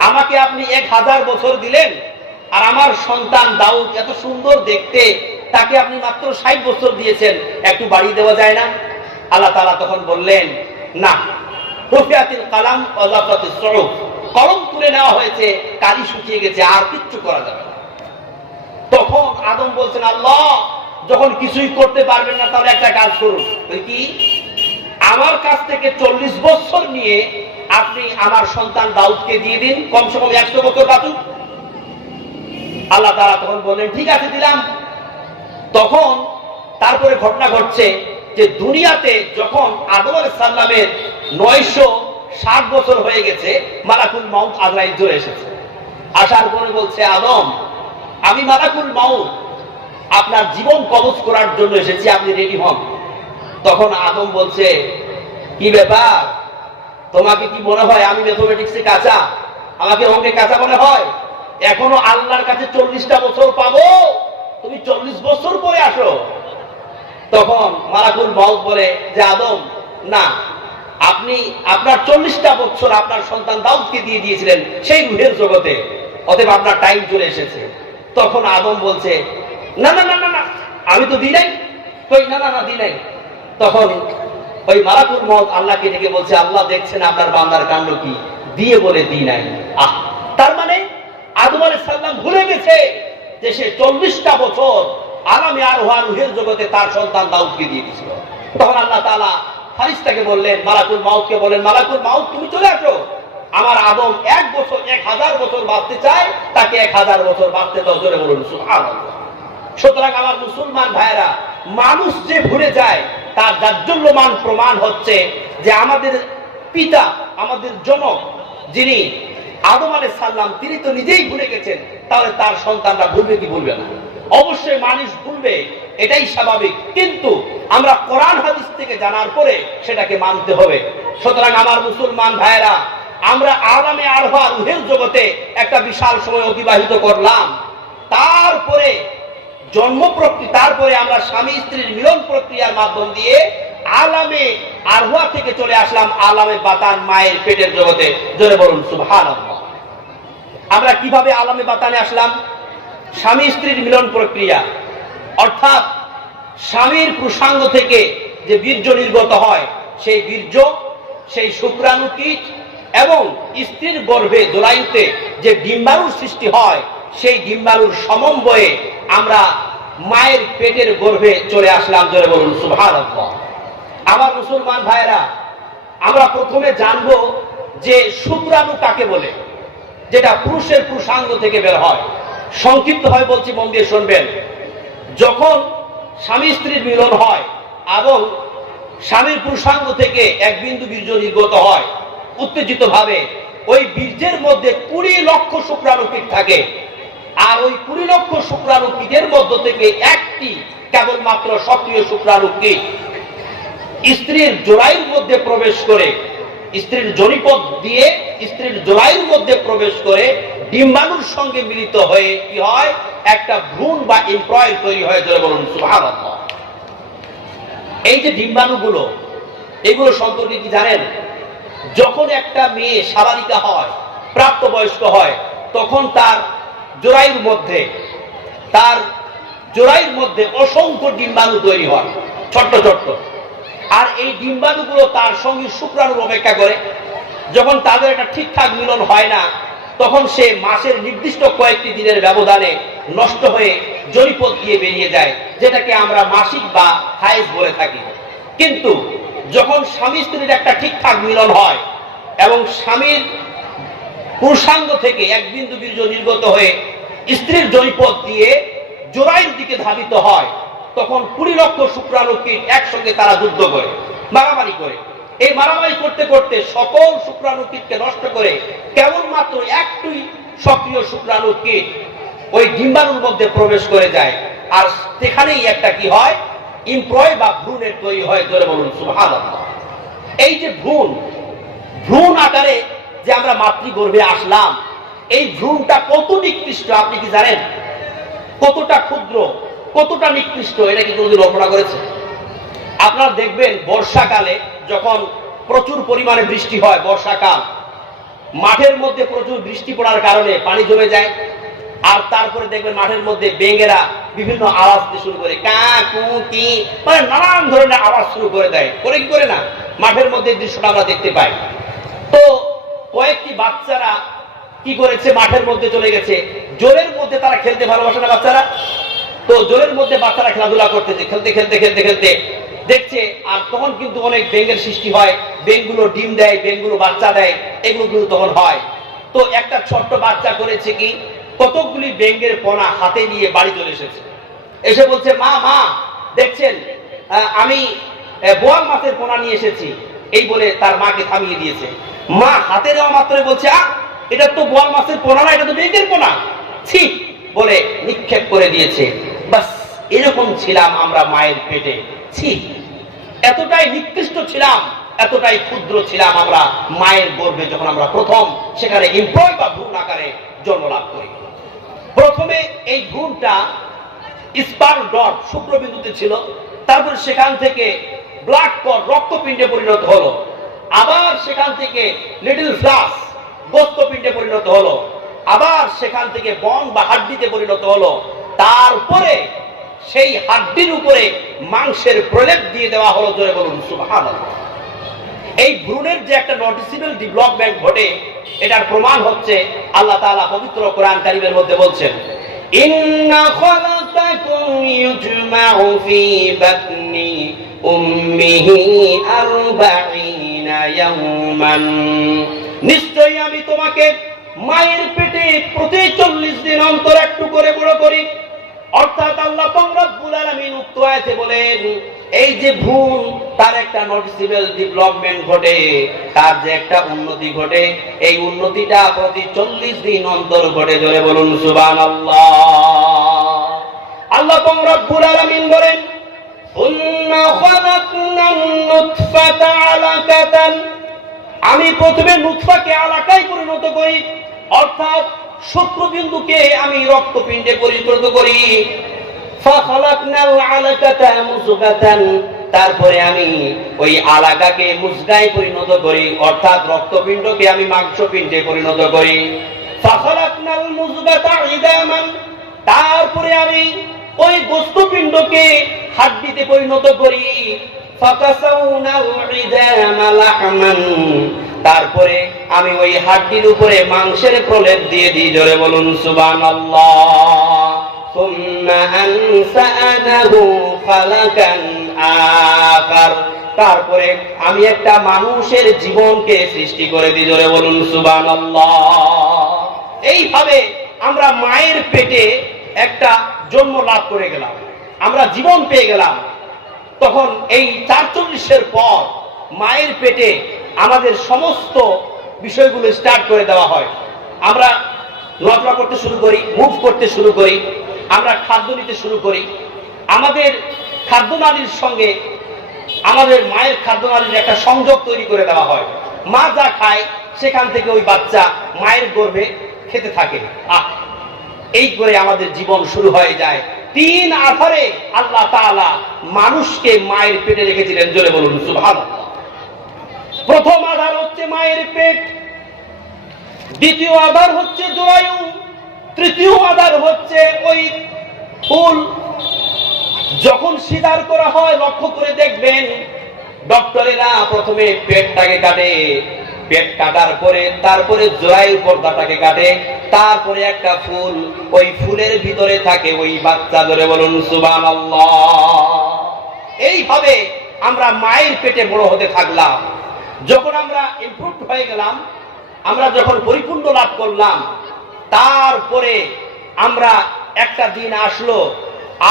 আমাকে আপনি 1000 বছর দিলেন, আর আমার সন্তান দাউদ এত সুন্দর দেখতে, তাকে আপনি মাত্র 60 বছর দিয়েছেন, একটু বাড়িয়ে দেওয়া যায় না? আল্লাহ তাআলা তখন বললেন, না, রফিআতিল কালাম ওয়া যাফাতিস সুহুফ, কলম তুলে নেওয়া হয়েছে, কালি শুকিয়ে গেছে, আর কিচ্ছু করা যাবে না। তখন আদম বলছেন, আল্লাহ যখন কিছুই করতে পারবেন না, তাহলে একটা কাজ করুন। কি? আমার কাছ থেকে 40 বছর নিয়ে আপনি আমার সন্তান দাউদকে দিয়ে দিন, কমসে কম 100 বছর বাঁচুক। আল্লাহ তাআলা তখন বললেন, ঠিক আছে দিলাম। তখন তারপরে ঘটনা ঘটছে যে দুনিয়াতে যখন আদম আলাইহিস সালামের 960 বছর হয়ে গেছে, মালাকুল মাউত আজরাইল চলে এসেছে। আসার পরে বলছে, আদম আমি মালাকুল মাউত আপনার জীবন কবজ করার জন্য এসেছি, আপনি রেডি হন। তখন আদম বলছে, কি ব্যাপার, তোমাকে কি মনে হয় আমি ম্যাথমেটিক্সে কাঁচা? আমাকে অঙ্কে কাঁচা মনে হয়? এখনো আল্লাহর কাছে 40টা বছর পাবো, তুমি 40 বছর পরে আসো। তখন মালাকুল মাউত বলে যে, আদম না, আপনি আপনার 40টা বছর আপনার সন্তান দাউদকে দিয়ে দিয়েছিলেন সেই রূহের জগতে, অতএব আপনার টাইম চলে এসেছে। তখন আদম বলছে, না না না না না, আমি তো দিই নাই। কই, না না না, দিই নাই। তখন ওই মালাকুল মাউত আল্লাহকে ডেকে বলছে, আল্লাহ দেখছেন আপনার বান্দার কাণ্ড কি, দিয়ে বলে দিই নাই। তার মানে আদম আলাইহিস সালাম ভুলে গেছে যে সে 40টা বছর আলামে আরওয়াহ রূহের জগতে তার সন্তান দাউদকে দিয়ে দিয়েছিল। তখন আল্লাহ তাআলা ফারিস্তাকে বললেন, মালাকুল মাউতকে বললেন, মালাকুল মাউত তুমি চলে আসো, আমার আদম 1 বছর 1000 বছর বাঁচতে চায়, তাকে 1000 বছর বাঁচতে দাও। জোরে বলুন সুবহানাল্লাহ। সুতরাং আমার মুসলমান ভাইরা, মানুষ যে ভুলে যায় তার জাজ্জল্যমান প্রমাণ হচ্ছে যে আমাদের পিতা, আমাদের জনক যিনি আদম আলাইহিস সালাম, তিনি তো নিজেই ভুলে গেছেন, তাহলে তার সন্তানরা ভুলবে কি ভুলবে না? অবশ্যই মানুষ ভুলবে, এটাই স্বাভাবিক, কিন্তু আমরা কোরআন হাদিস থেকে জানার পরে সেটাকে মানতে হবে। সুতরাং আমার মুসলমান ভাইরা, আমরা আলামে আরওয়াহ রূহের জগতে একটা বিশাল সময় অতিবাহিত করলাম, তারপরে জন্ম প্রক্রিয়া, তারপরে আমরা স্বামী স্ত্রীর মিলন প্রক্রিয়ার মাধ্যম দিয়ে আলামে আরওয়াহ থেকে চলে আসলাম আলামে বাতান, মায়ের পেটের জগতে। জোরে বলুন সুবহানাল্লাহ। আমরা কিভাবে আলামে বাতানে আসলাম? স্বামী স্ত্রীর মিলন প্রক্রিয়া, অর্থাৎ স্বামীর পুরুষাঙ্গ থেকে যে বীর্য নির্গত হয়, সেই বীর্য, সেই শুক্রাণু কীট এবং স্ত্রীর গর্ভে জরায়ুতে যে ডিম্বাণুর সৃষ্টি হয়, সেই ডিম্বাণুর সমন্বয়ে আমরা মায়ের পেটের গর্ভে চলে আসলাম। জোরে বলুন সুবহানাল্লাহ। আমার মুসলমান ভাইরা, আমরা প্রথমে জানবো যে শুক্রাণু কাকে বলে, যেটা পুরুষের পুরুষাঙ্গ থেকে বের হয়। সংক্ষিপ্ত হয় বলছি, মন দিয়ে শুনবেন। যখন স্বামী স্ত্রীর মিলন হয় এবং স্বামীর পুরুষাঙ্গ থেকে এক বিন্দু বীর্য নির্গত হয় উত্তেজিত ভাবে, ওই বীর্যের মধ্যে 20 লক্ষ শুক্রাণু কীট থাকে, আর ওই 20 লক্ষ শুক্রাণু কীটের মধ্য থেকে একটি কেবলমাত্র সক্রিয় শুক্রাণু কীট। স্ত্রীর জরায়ুর মধ্যে প্রবেশ করে, স্ত্রীর জনিপথ দিয়ে স্ত্রীর জরায়ুর মধ্যে প্রবেশ করে ডিম্বাণুর সঙ্গে মিলিত হয়ে কি হয়, একটা ভ্রূণ বা এমব্রয় তৈরি হয়। যারা বলুন সুবহানাল্লাহ। এই যে ডিম্বাণুগুলো, এগুলো সম্পর্কে কি জানেন? যখন একটা মেয়ে শালারিকা হয়, প্রাপ্তবয়স্ক হয়, তখন তার জরায়ুর মধ্যে অসংখ্য ডিম্বাণু তৈরি হয়, ছোট্ট ছোট্ট। আর এই ডিম্বাণুগুলো তার সঙ্গে শুক্রাণুর অপেক্ষা করে। যখন তাদের একটা ঠিকঠাক মিলন হয় না, তখন সে মাসের নির্দিষ্ট কয়েকটি দিনের ব্যবধানে নষ্ট হয়ে জরিপথ দিয়ে বেরিয়ে যায়, যেটাকে আমরা মাসিক বা হায়েজ বলে থাকি। কিন্তু যখন স্বামী স্ত্রীর একটা ঠিকঠাক মিলন হয় এবং স্বামীর পুরুষাঙ্গ থেকে এক বিন্দু বীর্য নির্গত হয়ে স্ত্রীর জরিপথ দিয়ে জরায়ুর দিকে ধাবিত হয়, তখন 20 লক্ষ শুক্রাণু কীট একসঙ্গে তারা যুদ্ধ করে, মারামারি করে। এই মারামারি করতে করতে সকল শুক্রাণু কীটকে নষ্ট করে কেবলমাত্র একটি সক্রিয় শুক্রাণু কীট ওই ডিম্বাণুর মধ্যে প্রবেশ করে যায়। আর সেখানেই একটা কি হয়, এমব্রয় বা ভ্রূণের তৈরি হয়। জোরে বলুন সুবহানাল্লাহ। এই যে ভ্রূণ আকারে যে আমরা মাতৃগর্ভে আসলাম, এই ভ্রূণটা কত নিকৃষ্ট আপনি কি জানেন? কতটা ক্ষুদ্র, কতটা নিকৃষ্ট, এটা কি কোনোদিন কল্পনা করেছে? আপনারা দেখবেন বর্ষাকালে যখন প্রচুর পরিমাণে বৃষ্টি হয়, বর্ষাকাল, মাঠের মধ্যে প্রচুর বৃষ্টি পড়ার কারণে পানি জমে যায়। আর তারপরে দেখবেন মাঠের মধ্যে বেঙ্গেরা বিভিন্ন আওয়াজ দিতে শুরু করে, কা কু কি, মানে নানান ধরনের আওয়াজ শুরু করে দেয়। করে কি করে না, মাঠের মধ্যে দৃশ্যটা আমরা দেখতে পাই। তো কয়েকটি বাচ্চারা কি করেছে, মাঠের মধ্যে চলে গেছে। জলের মধ্যে তারা খেলতে ভালোবাসে না বাচ্চারা, তো জলের মধ্যে বাচ্চারা খেলাধুলা করতেছে, খেলতে খেলতে খেলতে খেলতে দেখছে। আর তখন কিন্তু অনেক ব্যাঙের সৃষ্টি হয়, ব্যাঙগুলো ডিম দেয়, ব্যাঙগুলো বাচ্চা দেয়, এগুলো কিন্তু তখন হয়। তো একটা ছোট্ট বাচ্চা করেছে কি, কতকগুলি ব্যাঙের পোনা হাতে নিয়ে বাড়ি চলে এসেছে। এসে বলছে, মা মা দেখছেন আমি বোয়াল মাছের পোনা নিয়ে এসেছি। এই বলে তার মাকে থামিয়ে দিয়েছে। মা হাতে দেওয়া মাত্রই বলছে, এটা তো বোয়াল মাছের পোনা না, এটা তো ব্যাঙের পোনা, ছি বলে নিক্ষেপ করে দিয়েছে। বাস, এরকম ছিলাম আমরা মায়ের পেটে। ছি, এতটাই নিকৃষ্ট ছিলাম, এতটাই ক্ষুদ্র ছিলাম আমরা মায়ের গর্ভে, যখন আমরা প্রথম সেখানে এমব্রয় বা ভ্রূণ আকারে জন্ম লাভ করি। প্রথমে এই ভ্রূণটা স্পার্ম ডট শুক্রবিন্দুতে ছিল, তারপর সেখান থেকে ব্লাড কড রক্তপিণ্ডে পরিণত হলো, আবার সেখান থেকে লিটল ফ্লাস গোস্তপিণ্ডে পরিণত হলো, আবার সেখান থেকে বন বা হাড্ডিতে পরিণত হলো। তারপরে সেই হাড্ডির উপরে মাংসের প্রলেপ দিয়ে দেওয়া হলো। জোরে বলুন সুবহানাল্লাহ। এই ভ্রূণের যে একটা নোটিসেবল ডেভেলপমেন্ট ঘটে, এটার প্রমাণ হচ্ছে আল্লাহ তাআলা পবিত্র কোরআন কারীমের মধ্যে বলছেন, ইন্না খালাকাকুম ইউজমাউ ফি বাতনি উম্মিহি 40 ইয়াওমান, নিশ্চয়ই আমি তোমাকে মায়ের পেটে প্রতি 40 দিন অন্তর একটু করে বড় করি। অর্থাৎ আল্লাহ পাক রব্বুল আলামিন উক্ত আয়াতে বলেন, এই যে ভ্রূণ, তার একটা নোটিসেবল ডেভেলপমেন্ট ঘটে, তার যে একটা উন্নতি ঘটে, এই উন্নতিটা প্রতি 40 দিন অন্তর ঘটে। জোরে বলুন সুবহানাল্লাহ। আল্লাহ পাক রব্বুল আলামিন বলেন, সুম্মা খালাকনান নুতফাতা আলাকাতান, আমি প্রথমে নুতফাকে আলাকায় পরিণত করি, অর্থাৎ শুক্রবিন্দুকে আমি রক্তপিণ্ডে পরিণত করি। ফাখালাকনাল আলাকাতা মুযগাতান, তারপরে আমি ওই আলাকাকে মুযগায় পরিণত করি, অর্থাৎ রক্তপিণ্ডকে আমি মাংসপিণ্ডে পরিণত করি। ফাখালাকনাল মুযগাতা ইদামান, তারপরে আমি ওই গোস্তপিণ্ডকে হাড্ডিতে পরিণত করি। ফাকাসাউনাল ইদামা লাহমান, তারপরে আমি ওই হাড্ডির উপরে মাংসের প্রলেপ দিয়ে দিই। জোরে বলুন সুবহানাল্লাহ। সুম্মা আনসানাহু খালাকান আখার, তারপরে আমি একটা মানুষের জীবনকে সৃষ্টি করে দিই। জোরে বলুন সুবহানাল্লাহ। এইভাবে আমরা মায়ের পেটে একটা জন্ম লাভ করে গেলাম, আমরা জীবন পেয়ে গেলাম। তখন এই ৪৪-এর পর মায়ের পেটে আমাদের সমস্ত বিষয়গুলো স্টার্ট করে দেওয়া হয়। আমরা নড়াচড়া করতে শুরু করি, মুভ করতে শুরু করি, আমরা খাদ্য নিতে শুরু করি। আমাদের খাদ্যনালীর সঙ্গে আমাদের মায়ের খাদ্যনালীর একটা সংযোগ তৈরি করে দেওয়া হয়। মা যা খায় সেখান থেকে ওই বাচ্চা মায়ের গর্ভে খেতে থাকে। এই করে আমাদের জীবন শুরু হয়ে যায়। 3 আধারে আল্লাহ তাআলা মানুষকে মায়ের পেটে রেখেছিলেন। জোরে বলুন সুবহানাল্লাহ। প্রথম আধার হচ্ছে মায়ের পেট, দ্বিতীয় আধার হচ্ছে জরায়ু, তৃতীয় আধার হচ্ছে ওই ফুল। যখন সিজার করা হয় লক্ষ্য করে দেখবেন ডক্টরেরা প্রথমে পেটটাকে কাটে, পেট কাটার পরে তারপরে জরায়ুর পর্দাটাকে কাটে, তারপরে একটা ফুল, ওই ফুলের ভিতরে থাকে ওই বাচ্চা। ধরে বলুন সুবহানাল্লাহ। এইভাবে আমরা মায়ের পেটে বড় হতে থাকলাম। যখন আমরা ইমপ্রুভ হয়ে গেলাম, আমরা যখন পরিপূর্ণ লাভ করলাম, তারপরে আমরা একটা দিন আসলো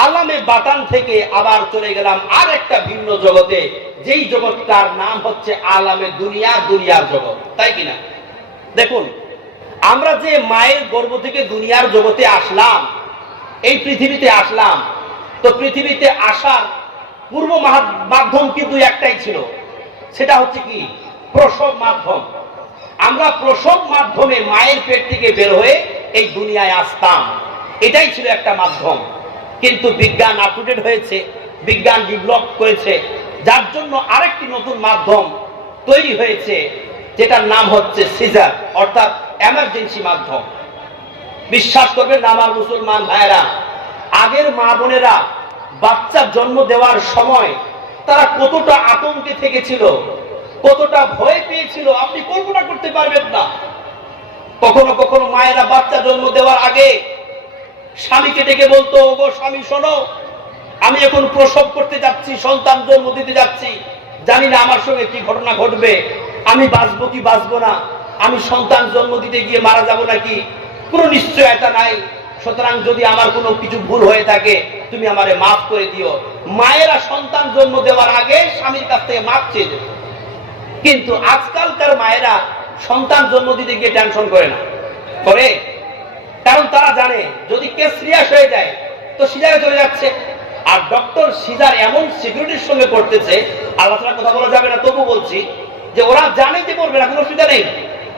আলামে বাতান থেকে আবার চলে গেলাম আর একটা ভিন্ন জগতে, যেই জগৎটার নাম হচ্ছে আলামে দুনিয়া, দুনিয়ার জগৎ। তাই কিনা? দেখুন, আমরা যে মায়ের গর্ভ থেকে দুনিয়ার জগতে আসলাম, এই পৃথিবীতে আসলাম, তো পৃথিবীতে আসার পূর্ব মাধ্যম কিন্তু একটাই ছিল, সেটা হচ্ছে কি? প্রসব মাধ্যম। আমরা প্রসব মাধ্যমে মায়ের পেট থেকে বের হয়ে এই দুনিয়ায় আসতাম, এটাই ছিল একটা মাধ্যম। কিন্তু বিজ্ঞান আপডেট হয়েছে, বিজ্ঞান ডেভেলপ করেছে, যার জন্য আরেকটি নতুন মাধ্যম তৈরি হয়েছে, যেটার নাম হচ্ছে সিজার, অর্থাৎ এমার্জেন্সি মাধ্যম। বিশ্বাস করবেন না আমার মুসলমান ভাইয়েরা, আগের মা বোনেরা বাচ্চা জন্ম দেওয়ার সময় তারা কতটা আতঙ্কে থেকেছিল, কতটা ভয় পেয়েছিল, আপনি কল্পনা করতে পারবেন না। কখনো কখনো মায়েরা বাচ্চা জন্ম দেওয়ার আগে স্বামীকে ডেকে বলতো, ওগো স্বামী শোনো, আমি এখন প্রসব করতে যাচ্ছি, সন্তান জন্ম দিতে যাচ্ছি, জানি না আমার সঙ্গে কি ঘটনা ঘটবে, আমি বাঁচবো কি বাঁচবো না, আমি সন্তান জন্ম দিতে গিয়ে মারা যাব নাকি, কোনো নিশ্চয়তা নাই, সুতরাং যদি আমার কোনো কিছু ভুল হয়ে থাকে তুমি আমারে মাফ করে দিও। মায়েরা সন্তান জন্ম দেওয়ার আগে স্বামীর কাছ থেকে মাফ চেয়ে দেবে। কিন্তু আজকালকার মায়েরা সন্তান জন্ম দিতে গিয়ে টেনশন করে না, করে, কারণ তারা জানে যদি কেস সিরিয়াস হয়ে যায় তো সিজারে চলে যাচ্ছে। আর ডক্টর সিজার এমন সিকিউরিটির সঙ্গে করতেছে, আল্লাহ তাআলা কথা বলা যাবে না, তবু বলছি যে ওরা জানে যে করবে না, কোনো অসুবিধা নেই।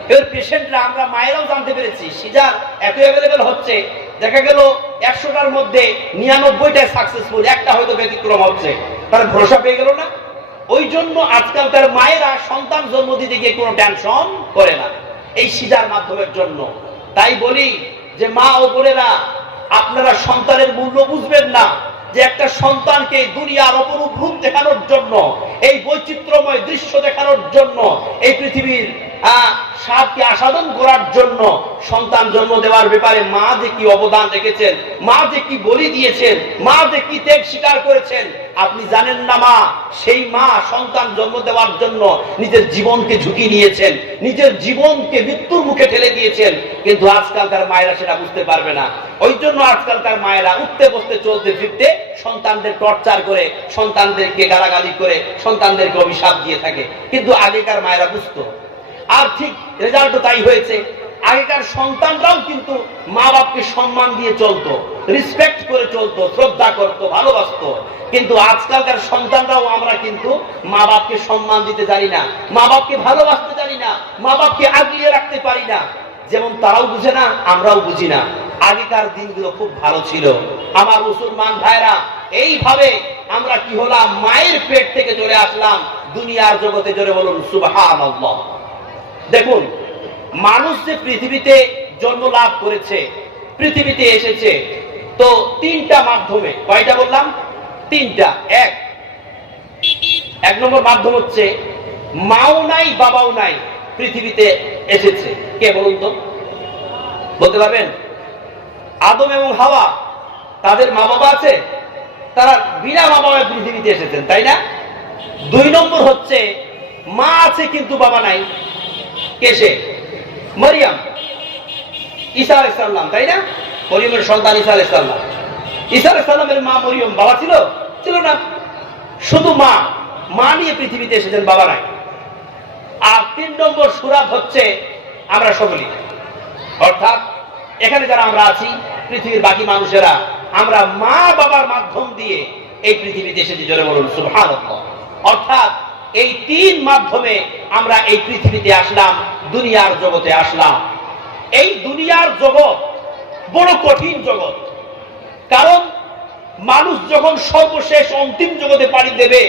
এবার পেশেন্টরা, আমরা মায়েরাও জানতে পেরেছি, সিজার এত অ্যাভেলেবেল হচ্ছে, দেখা গেল 100টার মধ্যে 99টাই সাকসেসফুল, একটা হয়তো ব্যতিক্রম হচ্ছে, তারা ভরসা পেয়ে গেল না। ওই জন্য আজকালকার মায়েরা সন্তান জন্ম দিতে গিয়ে কোনো টেনশন করে না এই সিজার মাধ্যমের জন্য। তাই বলি যে মা ও বোনেরা, আপনারা সন্তানের মূল্য বুঝবেন না, যে একটা সন্তানকে দুনিয়ার অপরূপ রূপ দেখানোর জন্য, এই বৈচিত্র্যময় দৃশ্য দেখানোর জন্য, এই পৃথিবীর স্বাদকে আস্বাদন করার জন্য সন্তান জন্ম দেওয়ার ব্যাপারে মা যে কি অবদান রেখেছেন, মা যে কি বলি দিয়েছেন, মা যে কি ত্যাগ স্বীকার করেছেন, আপনি জানেন না। মা, সেই মা সন্তান জন্ম দেওয়ার জন্য নিজের জীবনকে ঝুঁকি নিয়েছেন, নিজের জীবনকে মৃত্যুর মুখে ঠেলে দিয়েছেন, কিন্তু আজকালকার মায়েরা সেটা বুঝতে পারবে না। ওই জন্য আজকালকার মায়েরা উঠতে বসতে চলতে ফিরতে সন্তানদের টর্চার করে, সন্তানদেরকে গালাগালি করে, সন্তানদেরকে অভিশাপ দিয়ে থাকে। কিন্তু আগেকার মায়েরা বুঝতো, আর ঠিক রেজাল্টও তাই হয়েছে। আগেকার সন্তানরাও কিন্তু মা বাপকে সম্মান দিয়ে চলতো, রেসপেক্ট করে চলতো, শ্রদ্ধা করতো, ভালোবাসতো। কিন্তু আজকালকার সন্তানরাও আমরা কিন্তু মা বাপকে সম্মান দিতে জানি না, মা বাপকে ভালোবাসতে জানি না, মা বাপকে আগলিয়ে রাখতে পারি না। যেমন তারাও বুঝে না, আমরাও বুঝি না। আগেকার দিনগুলো খুব ভালো ছিল আমার মুসলমান ভাইরা। এইভাবে আমরা কি হলাম? মায়ের পেট থেকে চলে আসলাম দুনিয়ার জগতে। জোরে বলুন সুবহানাল্লাহ। দেখুন, মানুষ যে পৃথিবীতে জন্ম লাভ করেছে, পৃথিবীতে এসেছে, তো 3টা মাধ্যমে। কয়টা বললাম? 3টা। এক নম্বর মাধ্যম হচ্ছে মাও নাই বাবাও নাই, পৃথিবীতে এসেছে। কে বলুন তো? বলতে পারবেন? আদম এবং হাওয়া, তাদের মা বাবা আছে? তারা বিনা মা বাবায় পৃথিবীতে এসেছেন, তাই না? 2 নম্বর হচ্ছে মা আছে কিন্তু বাবা নাই। কে সে? মরিয়ম, ঈসা আলাইহিস সালাম, তাই না? মরিয়মের সন্তান ঈসা আলাইহিস সালাম। ঈসা আলাইহিস সালামের মা মরিয়ম, বাবা ছিল? ছিল না। শুধু মা, মা নিয়ে পৃথিবীতে এসেছেন, বাবা নাই। আর 3 নম্বর সুরাত হচ্ছে আমরা সকলেই, অর্থাৎ এখানে যারা আমরা আছি, পৃথিবীর বাকি মানুষেরা, আমরা মা বাবার মাধ্যম দিয়ে এই পৃথিবীতে এসেছি। জোরে বলুন সুবহানাল্লাহ। অর্থাৎ এই তিন মাধ্যমে আমরা এই পৃথিবীতে আসলাম, দুনিয়ার জগতে আসলাম। এই দুনিয়ার জগৎ বড় কঠিন জগৎ, কারণ মানুষ যখন সর্বশেষ অন্তিম জগতে পাড়ি দেবে,